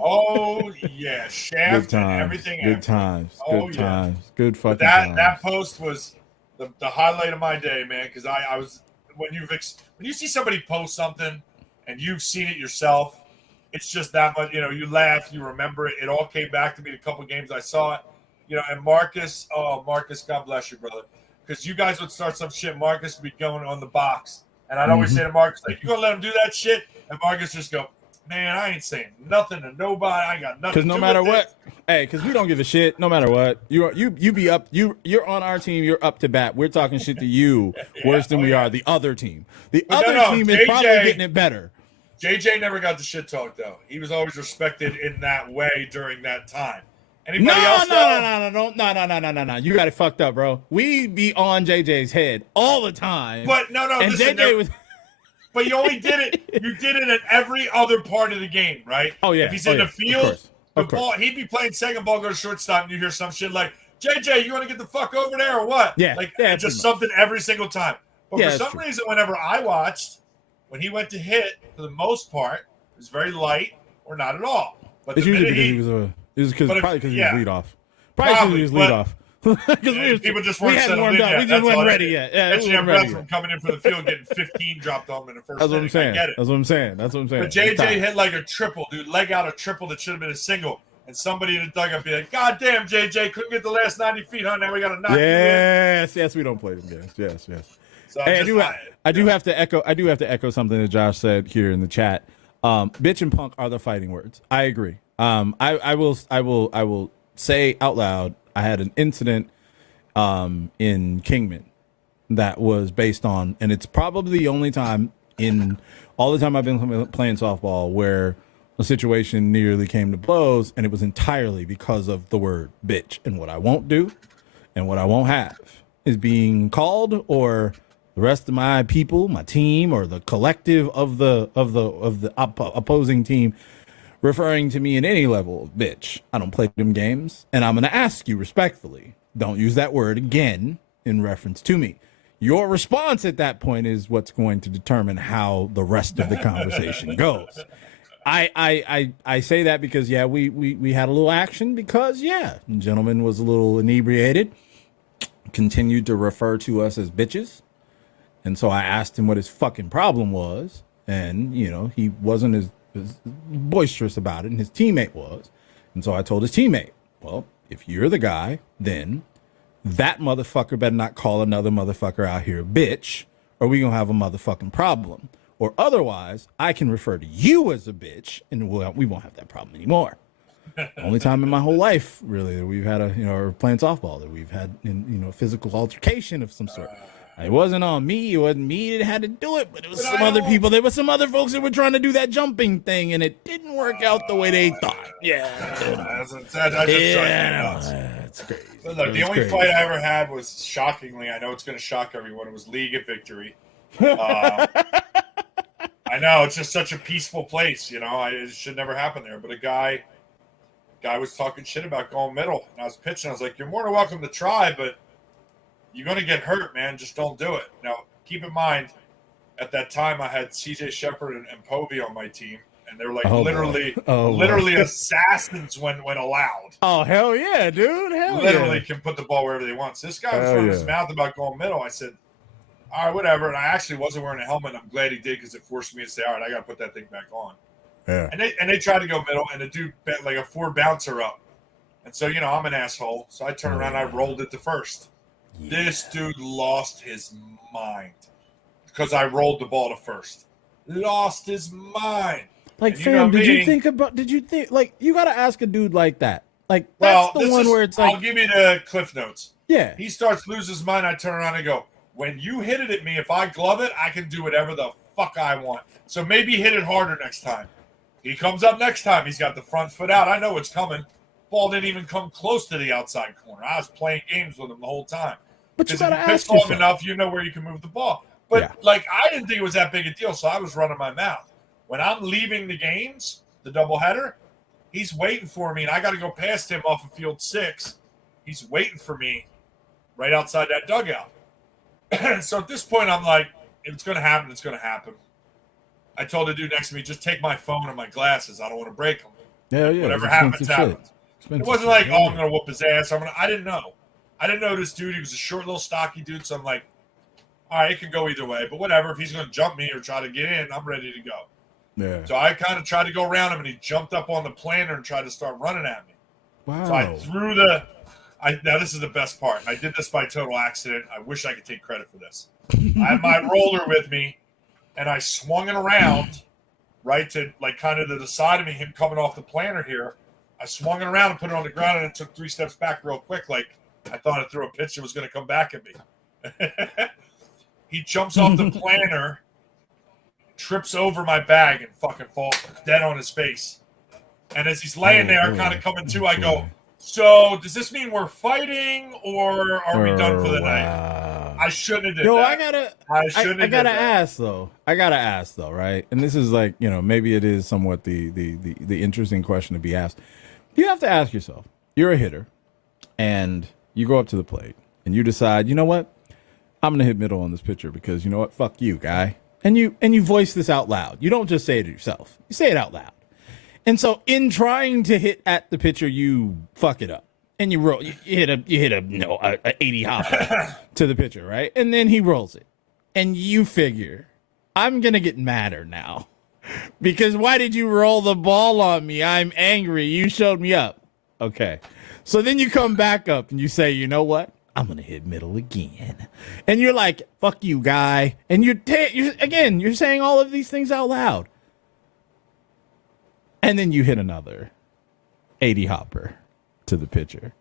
oh yeah, Shaft good times, and everything. Good times, good times, good fucking times. times. That post was the highlight of my day, man. Because I was when you see somebody post something and you've seen it yourself, it's just that much. You know, you laugh, you remember it. It all came back to me the couple games I saw it. You know, and Marcus, God bless you, brother. Because you guys would start some shit, Marcus would be going on the box. And I'd always say to Marcus, like, you gonna let him do that shit? And Marcus just go, man, I ain't saying nothing to nobody. I ain't got nothing. Because no matter what, because we don't give a shit. No matter what, you be up. You're on our team. You're up to bat. We're talking shit to you worse than we are the other team. The other team is probably getting it better. JJ never got the shit talk though. He was always respected in that way during that time. Anybody else? No. You got it fucked up, bro. We be on JJ's head all the time. But no. And listen, JJ was. But you only did it. You did it at every other part of the game, right? Oh yeah. If he's in the field, the ball, he'd be playing second ball, go to shortstop, and you hear some shit like, "JJ, you want to get the fuck over there or what?" Yeah. Like yeah, just something every single time. But for some true. reason, whenever I watched, when he went to hit, for the most part, it was very light or not at all. But it's usually because probably because he was lead off. Probably because he was lead off. Because people just weren't settled in yet. We just weren't ready yet. Yeah, catching your breath from coming in for the field, getting 15 dropped on him in the first. That's what I'm saying. I get it. That's what I'm saying. But JJ hit like a triple, dude. Leg out a triple that should have been a single. And somebody in the dugout be like, "God damn, JJ couldn't get the last 90 feet, huh? Now we got to knock you in." Yes, we don't play them games. Yes. So hey, I do have to echo something that Josh said here in the chat. Bitch and punk are the fighting words. I agree. I will say out loud, I had an incident in Kingman that was based on, and it's probably the only time in all the time I've been playing softball where a situation nearly came to blows, and it was entirely because of the word bitch. And what I won't do and what I won't have is being called, or the rest of my people, my team, or the collective of the opposing team referring to me in any level of bitch. I don't play them games, and I'm going to ask you respectfully, don't use that word again in reference to me. Your response at that point is what's going to determine how the rest of the conversation goes. I say that because, yeah, we had a little action because, yeah, the gentleman was a little inebriated, continued to refer to us as bitches. And so I asked him what his fucking problem was. And, you know, he wasn't as boisterous about it, and his teammate was. And so I told his teammate, well, if you're the guy, then that motherfucker better not call another motherfucker out here a bitch, or we gonna have a motherfucking problem. Or otherwise, I can refer to you as a bitch, and we won't have that problem anymore. Only time in my whole life, really, that we've had or playing softball, that we've had, physical altercation of some sort. It wasn't on me. It wasn't me that had to do it, but it was some other people. There were some other folks that were trying to do that jumping thing, and it didn't work out the way they thought. That's crazy. Look, the only fight I ever had was, shockingly, I know it's going to shock everyone, it was League of Victory. I know, it's just such a peaceful place, it should never happen there. But a guy was talking shit about going middle, and I was pitching. I was like, you're more than welcome to try, but you're going to get hurt, man. Just don't do it. Now, keep in mind, at that time, I had CJ Shepard and Povey on my team, and they were like literally assassins when allowed. Oh, hell yeah, dude. Literally can put the ball wherever they want. So this guy was running his mouth about going middle. I said, all right, whatever. And I actually wasn't wearing a helmet. I'm glad he did, because it forced me to say, all right, I got to put that thing back on. Yeah. And they tried to go middle, and the dude bet like a 4 bouncer up. And so, I'm an asshole. So I turned around and I rolled it to first. Yeah. This dude lost his mind because I rolled the ball to first. Lost his mind. Like, fam, did you think, like, you got to ask a dude like that. Like, that's where it's like. I'll give you the Cliff Notes. Yeah. He starts losing his mind. I turn around and go, when you hit it at me, if I glove it, I can do whatever the fuck I want. So maybe hit it harder next time. He comes up next time. He's got the front foot out. I know it's coming. Ball didn't even come close to the outside corner. I was playing games with him the whole time. But you Because gotta if you ask pitch long yourself. enough, you know where you can move the ball. But Yeah. like, I didn't think it was that big a deal, so I was running my mouth. When I'm leaving the games, the doubleheader, he's waiting for me, and I got to go past him off of field 6. He's waiting for me right outside that dugout. So at this point, I'm like, if it's going to happen, it's going to happen. I told the dude next to me, just take my phone and my glasses. I don't want to break them. Yeah, yeah. Whatever it's happens, expensive happens. shit. It wasn't like, oh, I'm going to whoop his ass. I didn't know. I didn't know this dude. He was a short, little stocky dude. So I'm like, all right, it can go either way. But whatever. If he's going to jump me or try to get in, I'm ready to go. Yeah. So I kind of tried to go around him, and he jumped up on the planter and tried to start running at me. Wow. So I threw now this is the best part. I did this by total accident. I wish I could take credit for this. I had my roller with me, and I swung it around right to like kind of to the side of me, him coming off the planter here. I swung it around and put it on the ground, and it took 3 steps back real quick. Like I thought I threw a pitch that was going to come back at me. He jumps off the planter, trips over my bag, and fucking falls dead on his face. And as he's laying there, kind of coming to, I go, so does this mean we're fighting, or are we done for the night? I shouldn't have did that. I gotta ask though. Right? And this is like, maybe it is somewhat the interesting question to be asked. You have to ask yourself, you're a hitter, and you go up to the plate, and you decide, you know what? I'm gonna hit middle on this pitcher because you know what? Fuck you, guy. And you voice this out loud. You don't just say it to yourself. You say it out loud. And so in trying to hit at the pitcher, you fuck it up. And you roll. You hit a 80 hopper to the pitcher, right? And then he rolls it. And you figure, I'm gonna get madder now. Because why did you roll the ball on me? I'm angry. You showed me up. Okay. So then you come back up and you say, you know what? I'm going to hit middle again. And you're like, fuck you, guy. And you're saying all of these things out loud. And then you hit another 80 hopper to the pitcher.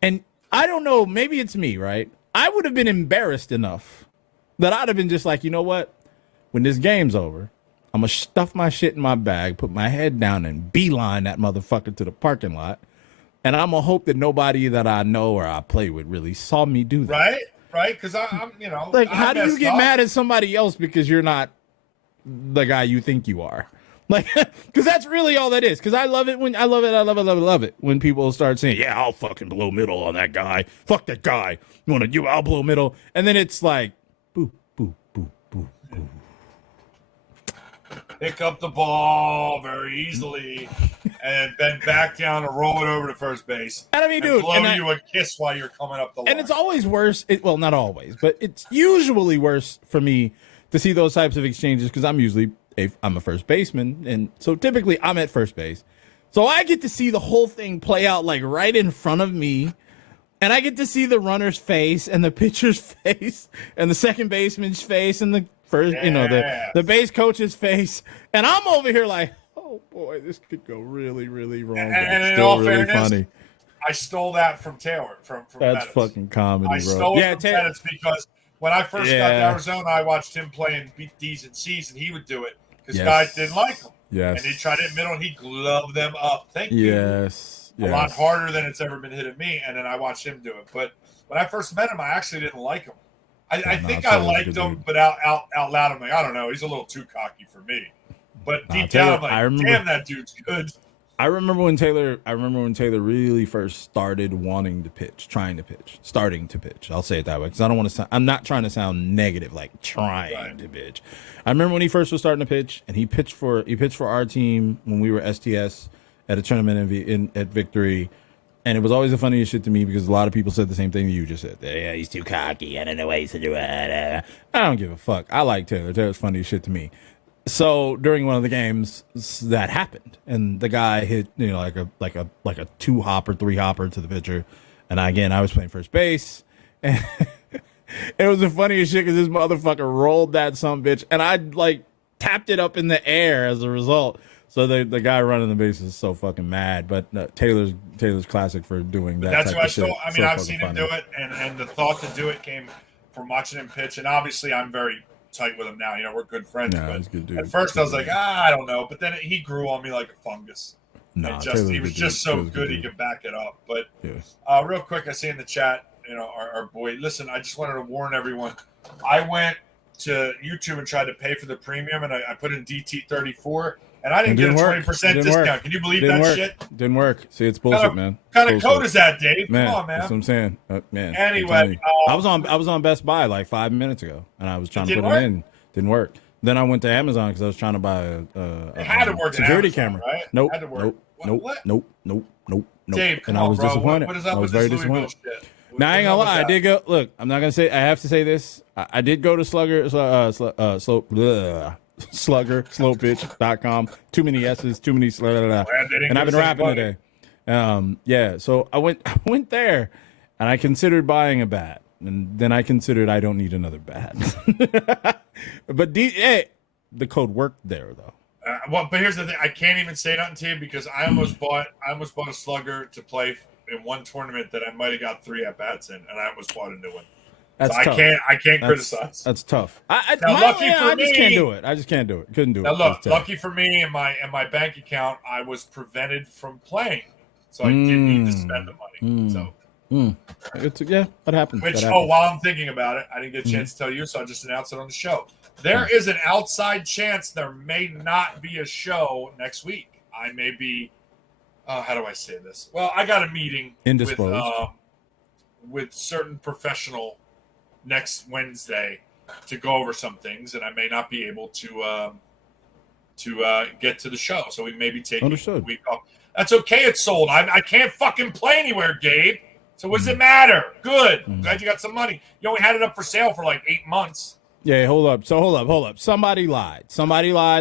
And I don't know, maybe it's me, right? I would have been embarrassed enough that I'd have been just like, you know what? When this game's over, I'm going to stuff my shit in my bag, put my head down, and beeline that motherfucker to the parking lot. And I'm going to hope that nobody that I know or I play with really saw me do that. Right? Because I'm, Like, I how do you messed get up. mad at somebody else because you're not the guy you think you are? Like, because that's really all that is. Because I love it when people start saying, yeah, I'll fucking blow middle on that guy. Fuck that guy. I'll blow middle. And then it's like, boo, boo, boo, boo, boo. Pick up the ball very easily and then back down and roll it over to first base. And I mean, dude, blow you a kiss while you're coming up the line. And it's always worse. Well, not always, but it's usually worse for me to see those types of exchanges because I'm a first baseman, and so typically I'm at first base. So I get to see the whole thing play out like right in front of me, and I get to see the runner's face and the pitcher's face and the second baseman's face and the first, the base coach's face, and I'm over here like, oh boy, this could go really, really wrong. And in all fairness, I stole that from Taylor. From that's Pettis. Fucking comedy, bro. I stole it from Pettis because when I first got to Arizona, I watched him play in D's and C's, and he would do it because guys didn't like him. Yes. And he tried it in middle, and he gloved them up. Thank you. Yes. A lot harder than it's ever been hit at me, and then I watched him do it. But when I first met him, I actually didn't like him. I think I liked him, but out loud, I'm like, I don't know. He's a little too cocky for me. But deep down, I'm like, damn, that dude's good. I remember when Taylor really first started starting to pitch. I'll say it that way because I don't want to. I'm not trying to sound negative, like trying to pitch. I remember when he first was starting to pitch, and he pitched for our team when we were STS at a tournament at Victory. And it was always the funniest shit to me because a lot of people said the same thing that you just said. Yeah, he's too cocky. I don't know why he's such a... I don't give a fuck. I like Taylor. Taylor's funny as shit to me. So during one of the games, that happened, and the guy hit like a 2-hopper, 3-hopper to the pitcher, and I was playing first base, and it was the funniest shit because this motherfucker rolled that sumbitch, and I tapped it up in the air as a result. So the guy running the base is so fucking mad, but Taylor's classic for doing that. That's type what of shit. I mean, I've seen him do it, and the thought to do it came from watching him pitch, and obviously I'm very tight with him now. We're good friends. Yeah, he's a good dude. At first I was like, I don't know, but then he grew on me like a fungus. Nah, He was just so good he could back it up. But real quick, I see in the chat, our boy. Listen, I just wanted to warn everyone. I went to YouTube and tried to pay for the premium, and I put in DT34, and I didn't get a 20% discount. Can you believe that shit? Didn't work. See, it's bullshit, man. What kind of code is that, Dave? Man, come on, man. That's what I'm saying, man. Anyway, I was on Best Buy like 5 minutes ago, and I was trying to put it in. Didn't work. Then I went to Amazon because I was trying to buy a security camera. Right? Nope. Nope. Dave, and I was disappointed. What is up I was with very this Louisville disappointed. shit? Now I ain't gonna lie. I did go. Look, I'm not gonna say. I have to say this. I did go to sluggerslowpitch.com. Too many S's. Too many. And I've been rapping today. Yeah. So I went there, and I considered buying a bat, and then I considered I don't need another bat. But the code worked there though. But here's the thing: I can't even say nothing to you because I almost bought a slugger to play in one tournament that I might have got 3 at bats in, and I almost bought a new one. That's so tough. I can't criticize. That's tough. I just can't do it. I just can't do it. Couldn't do it. Now look, lucky for me, in my bank account, I was prevented from playing, so I didn't need to spend the money. So. What happened? While I'm thinking about it, I didn't get a chance to tell you, so I'll just announce it on the show. There is an outside chance there may not be a show next week. I may be, how do I say this? Well, I got a meeting with certain professional next Wednesday to go over some things, and I may not be able to get to the show. So we may be taking a week off. That's okay. It's sold. I can't fucking play anywhere, Gabe. So what does it matter? Good. Glad you got some money. You only had it up for sale for like 8 months. Yeah, hold up. Somebody lied.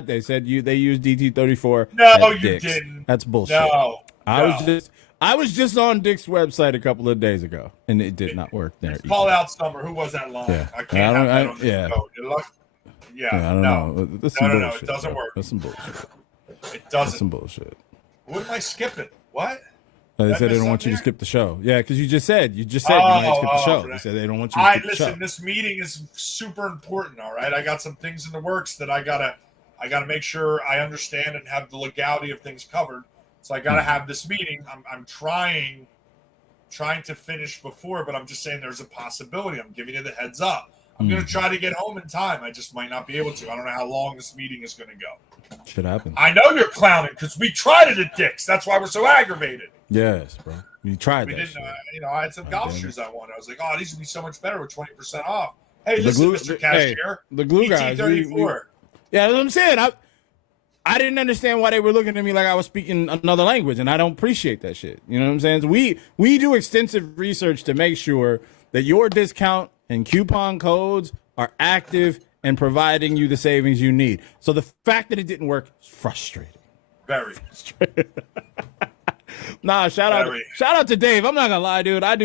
They said they used DT34. No, you didn't. That's bullshit. No. I was just on Dick's website a couple of days ago, and it did not work there. Fallout Summer. Who was that line? Yeah. I can't have that on the show. I don't know. That's some bullshit, it doesn't work. That's some bullshit. It doesn't. That's some bullshit. What am I skipping? What? They said they don't want you to skip the show. Yeah, because you just said you might skip the show. They said they don't want you to skip the show. Listen, this meeting is super important, all right? I got some things in the works that I gotta make sure I understand and have the legality of things covered. So I gotta have this meeting. I'm trying to finish before, but I'm just saying there's a possibility. I'm giving you the heads up. I'm gonna try to get home in time. I just might not be able to. I don't know how long this meeting is gonna go. Shit happens. I know you're clowning because we tried it at Dick's. That's why we're so aggravated. Yes, bro. You tried we that. Didn't. I had some golf shoes I wanted. I was like, oh, these would be so much better with 20% off. Hey, listen, Mr. Cashier. The glue guys. Yeah, that's what I'm saying. I didn't understand why they were looking at me like I was speaking another language, and I don't appreciate that shit. You know what I'm saying? So we do extensive research to make sure that your discount and coupon codes are active and providing you the savings you need. So the fact that it didn't work is frustrating. Very. Nah, shout out to Dave. I'm not gonna lie, dude. I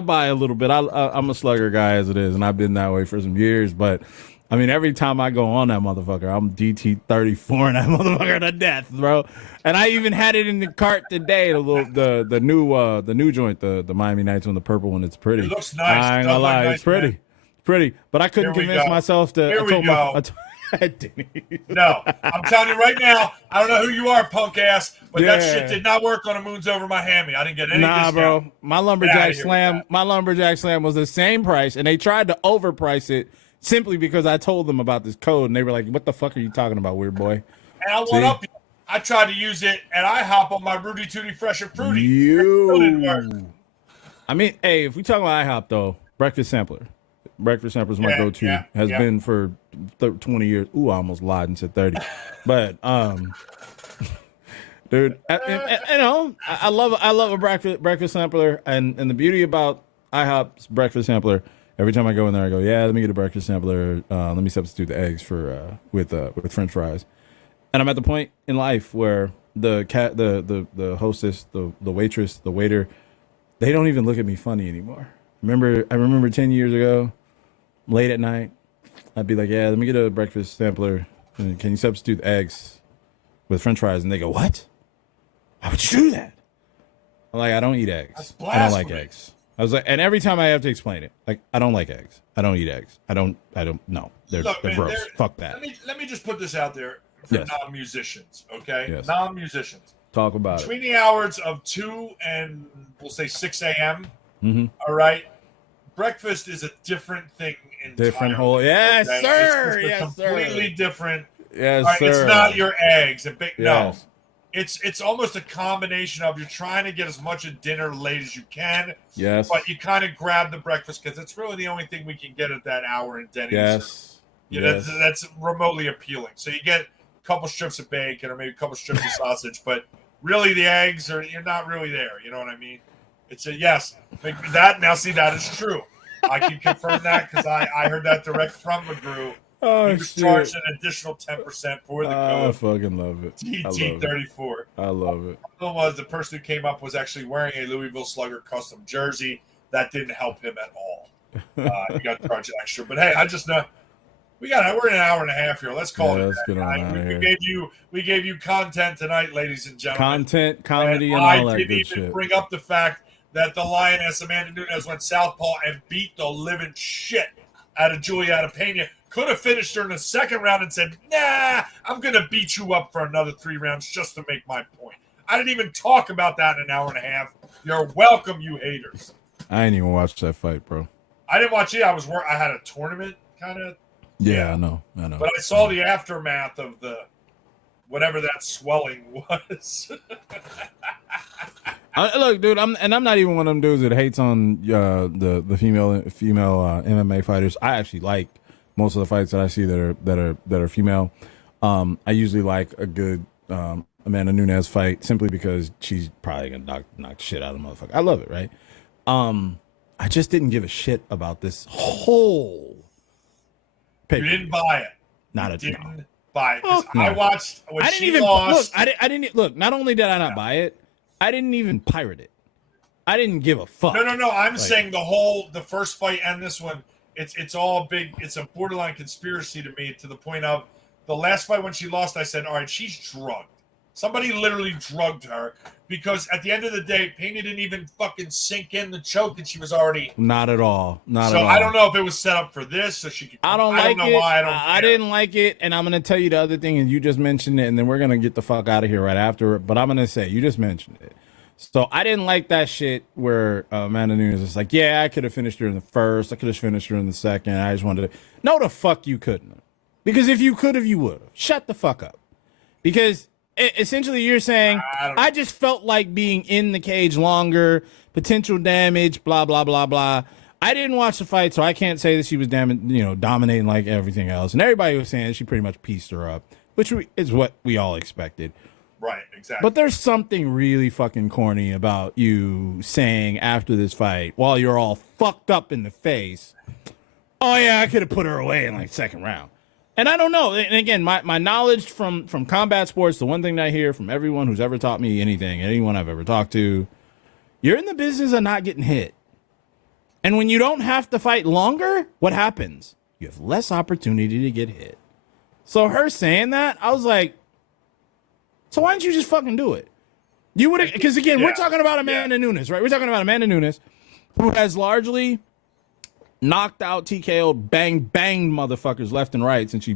buy a little bit. I'm a slugger guy as it is, and I've been that way for some years. But I mean, every time I go on that motherfucker, I'm DT34 and that motherfucker to death, bro. And I even had it in the cart today. The new joint, the Miami Nights one, the purple one. It's pretty. It looks nice. I ain't gonna lie, nice, it's pretty. Man. Pretty, but I couldn't convince myself to. Here we go. No, I'm telling you right now, I don't know who you are, punk ass, but that shit did not work on a Moons Over Miami. I didn't get any discount. Bro. My lumberjack slam was the same price, and they tried to overprice it simply because I told them about this code, and they were like, "What the fuck are you talking about, weird boy?" And I went up. I tried to use it, and I hop on my Rudy Tooty Fresh and Fruity. I mean, hey, if we talk about IHOP though, Breakfast Sampler. Breakfast Sampler is my go-to. Has been for 20 years. Ooh, I almost lied and said 30. But dude, I love a breakfast sampler, and the beauty about IHOP's breakfast sampler. Every time I go in there, I go, let me get a breakfast sampler. Let me substitute the eggs for with French fries. And I'm at the point in life where the hostess, the waitress, the waiter, they don't even look at me funny anymore. I remember 10 years ago, late at night, I'd be like, let me get a breakfast sampler. And can you substitute eggs with French fries? And they go, what? Why would you do that? I'm like, I don't eat eggs. That's I don't like eggs. I was like, and every time I have to explain it, like, I don't like eggs. I don't eat eggs. I don't, no. They're gross. Fuck that. Let me just put this out there for non-musicians, okay? Yes. Non-musicians. Talk about Between the hours of 2 and we'll say 6 a.m. Mm-hmm. All right. Breakfast is a different thing. Different whole. Yes, okay? sir. It's Yes, completely sir. different. Yes, right? sir. It's not your eggs. Yes. No. It's almost a combination of you're trying to get as much of dinner late as you can. Yes. But you kind of grab the breakfast because it's really the only thing we can get at that hour in Denny's. Yes. That's remotely appealing. So you get a couple strips of bacon or maybe a couple strips of sausage, but really the eggs you're not really there. You know what I mean? It's a yes. That now see that is true. I can confirm that because I heard that direct from McGrew. Oh, he was charged an additional 10% for the code. I fucking love it. TT34. I love it. The problem was the person who came up was actually wearing a Louisville Slugger custom jersey. That didn't help him at all. He got charged extra. But hey, I just know we're in an hour and a half here. Let's call it. We gave you content tonight, ladies and gentlemen. Content, comedy, and all that good shit. I didn't even bring up the fact that the Lioness Amanda Nunes went southpaw and beat the living shit out of Juliana Pena. Could have finished her in the second round and said, nah, I'm going to beat you up for another 3 rounds just to make my point. I didn't even talk about that in an hour and a half. You're welcome, you haters. I didn't even watch that fight, bro. I didn't watch it. I had a tournament kind of. Yeah, I know. But I saw the aftermath of the whatever that swelling was. Look, dude, I'm not even one of them dudes that hates on the female MMA fighters. I actually like most of the fights that I see that are female. I usually like a good Amanda Nunes fight simply because she's probably gonna knock shit out of the motherfucker. I love it, right? I just didn't give a shit about this whole You didn't buy it. Not a didn't buy it because I watched when I didn't she even lost. look. I didn't look. Not only did I not buy it, I didn't even pirate it. I didn't give a fuck. No. I'm saying the first fight and this one. It's all big. It's a borderline conspiracy to me to the point of the last fight when she lost. I said, all right, she's drugged. Somebody literally drugged her because at the end of the day, Pena didn't even fucking sink in the choke that she was already. Not at all. Not so at all. I don't know if it was set up for this so she could. I don't know why. I didn't like it, and I'm gonna tell you the other thing, and you just mentioned it, and then we're gonna get the fuck out of here right after it. But I'm gonna say you just mentioned it. So I didn't like that shit where Amanda Nunes is like, yeah, I could have finished her in the first. I could have finished her in the second. I just wanted to. No, the fuck you couldn't. Because if you could have, you would have. Shut the fuck up. Because essentially you're saying, I just felt like being in the cage longer, potential damage, blah, blah, blah, blah. I didn't watch the fight, so I can't say that she was dominating like everything else. And everybody was saying she pretty much pieced her up, which is what we all expected. Right, exactly. But there's something really fucking corny about you saying after this fight, while you're all fucked up in the face, oh yeah, I could have put her away in like second round. And I don't know. And again, my knowledge from combat sports, the one thing that I hear from everyone who's ever taught me anything, anyone I've ever talked to, you're in the business of not getting hit. And when you don't have to fight longer, what happens? You have less opportunity to get hit. So her saying that, I was like, so why don't you just fucking do it? You would have, because again, we're talking about Amanda Nunes, right? We're talking about Amanda Nunes, who has largely knocked out, TKO, banged motherfuckers left and right since she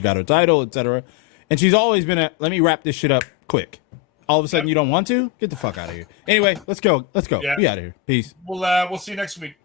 got her title, etc. And she's always been let me wrap this shit up quick. All of a sudden, you don't want to? Get the fuck out of here. Anyway, let's go. Yeah. We out of here. Peace. We'll see you next week.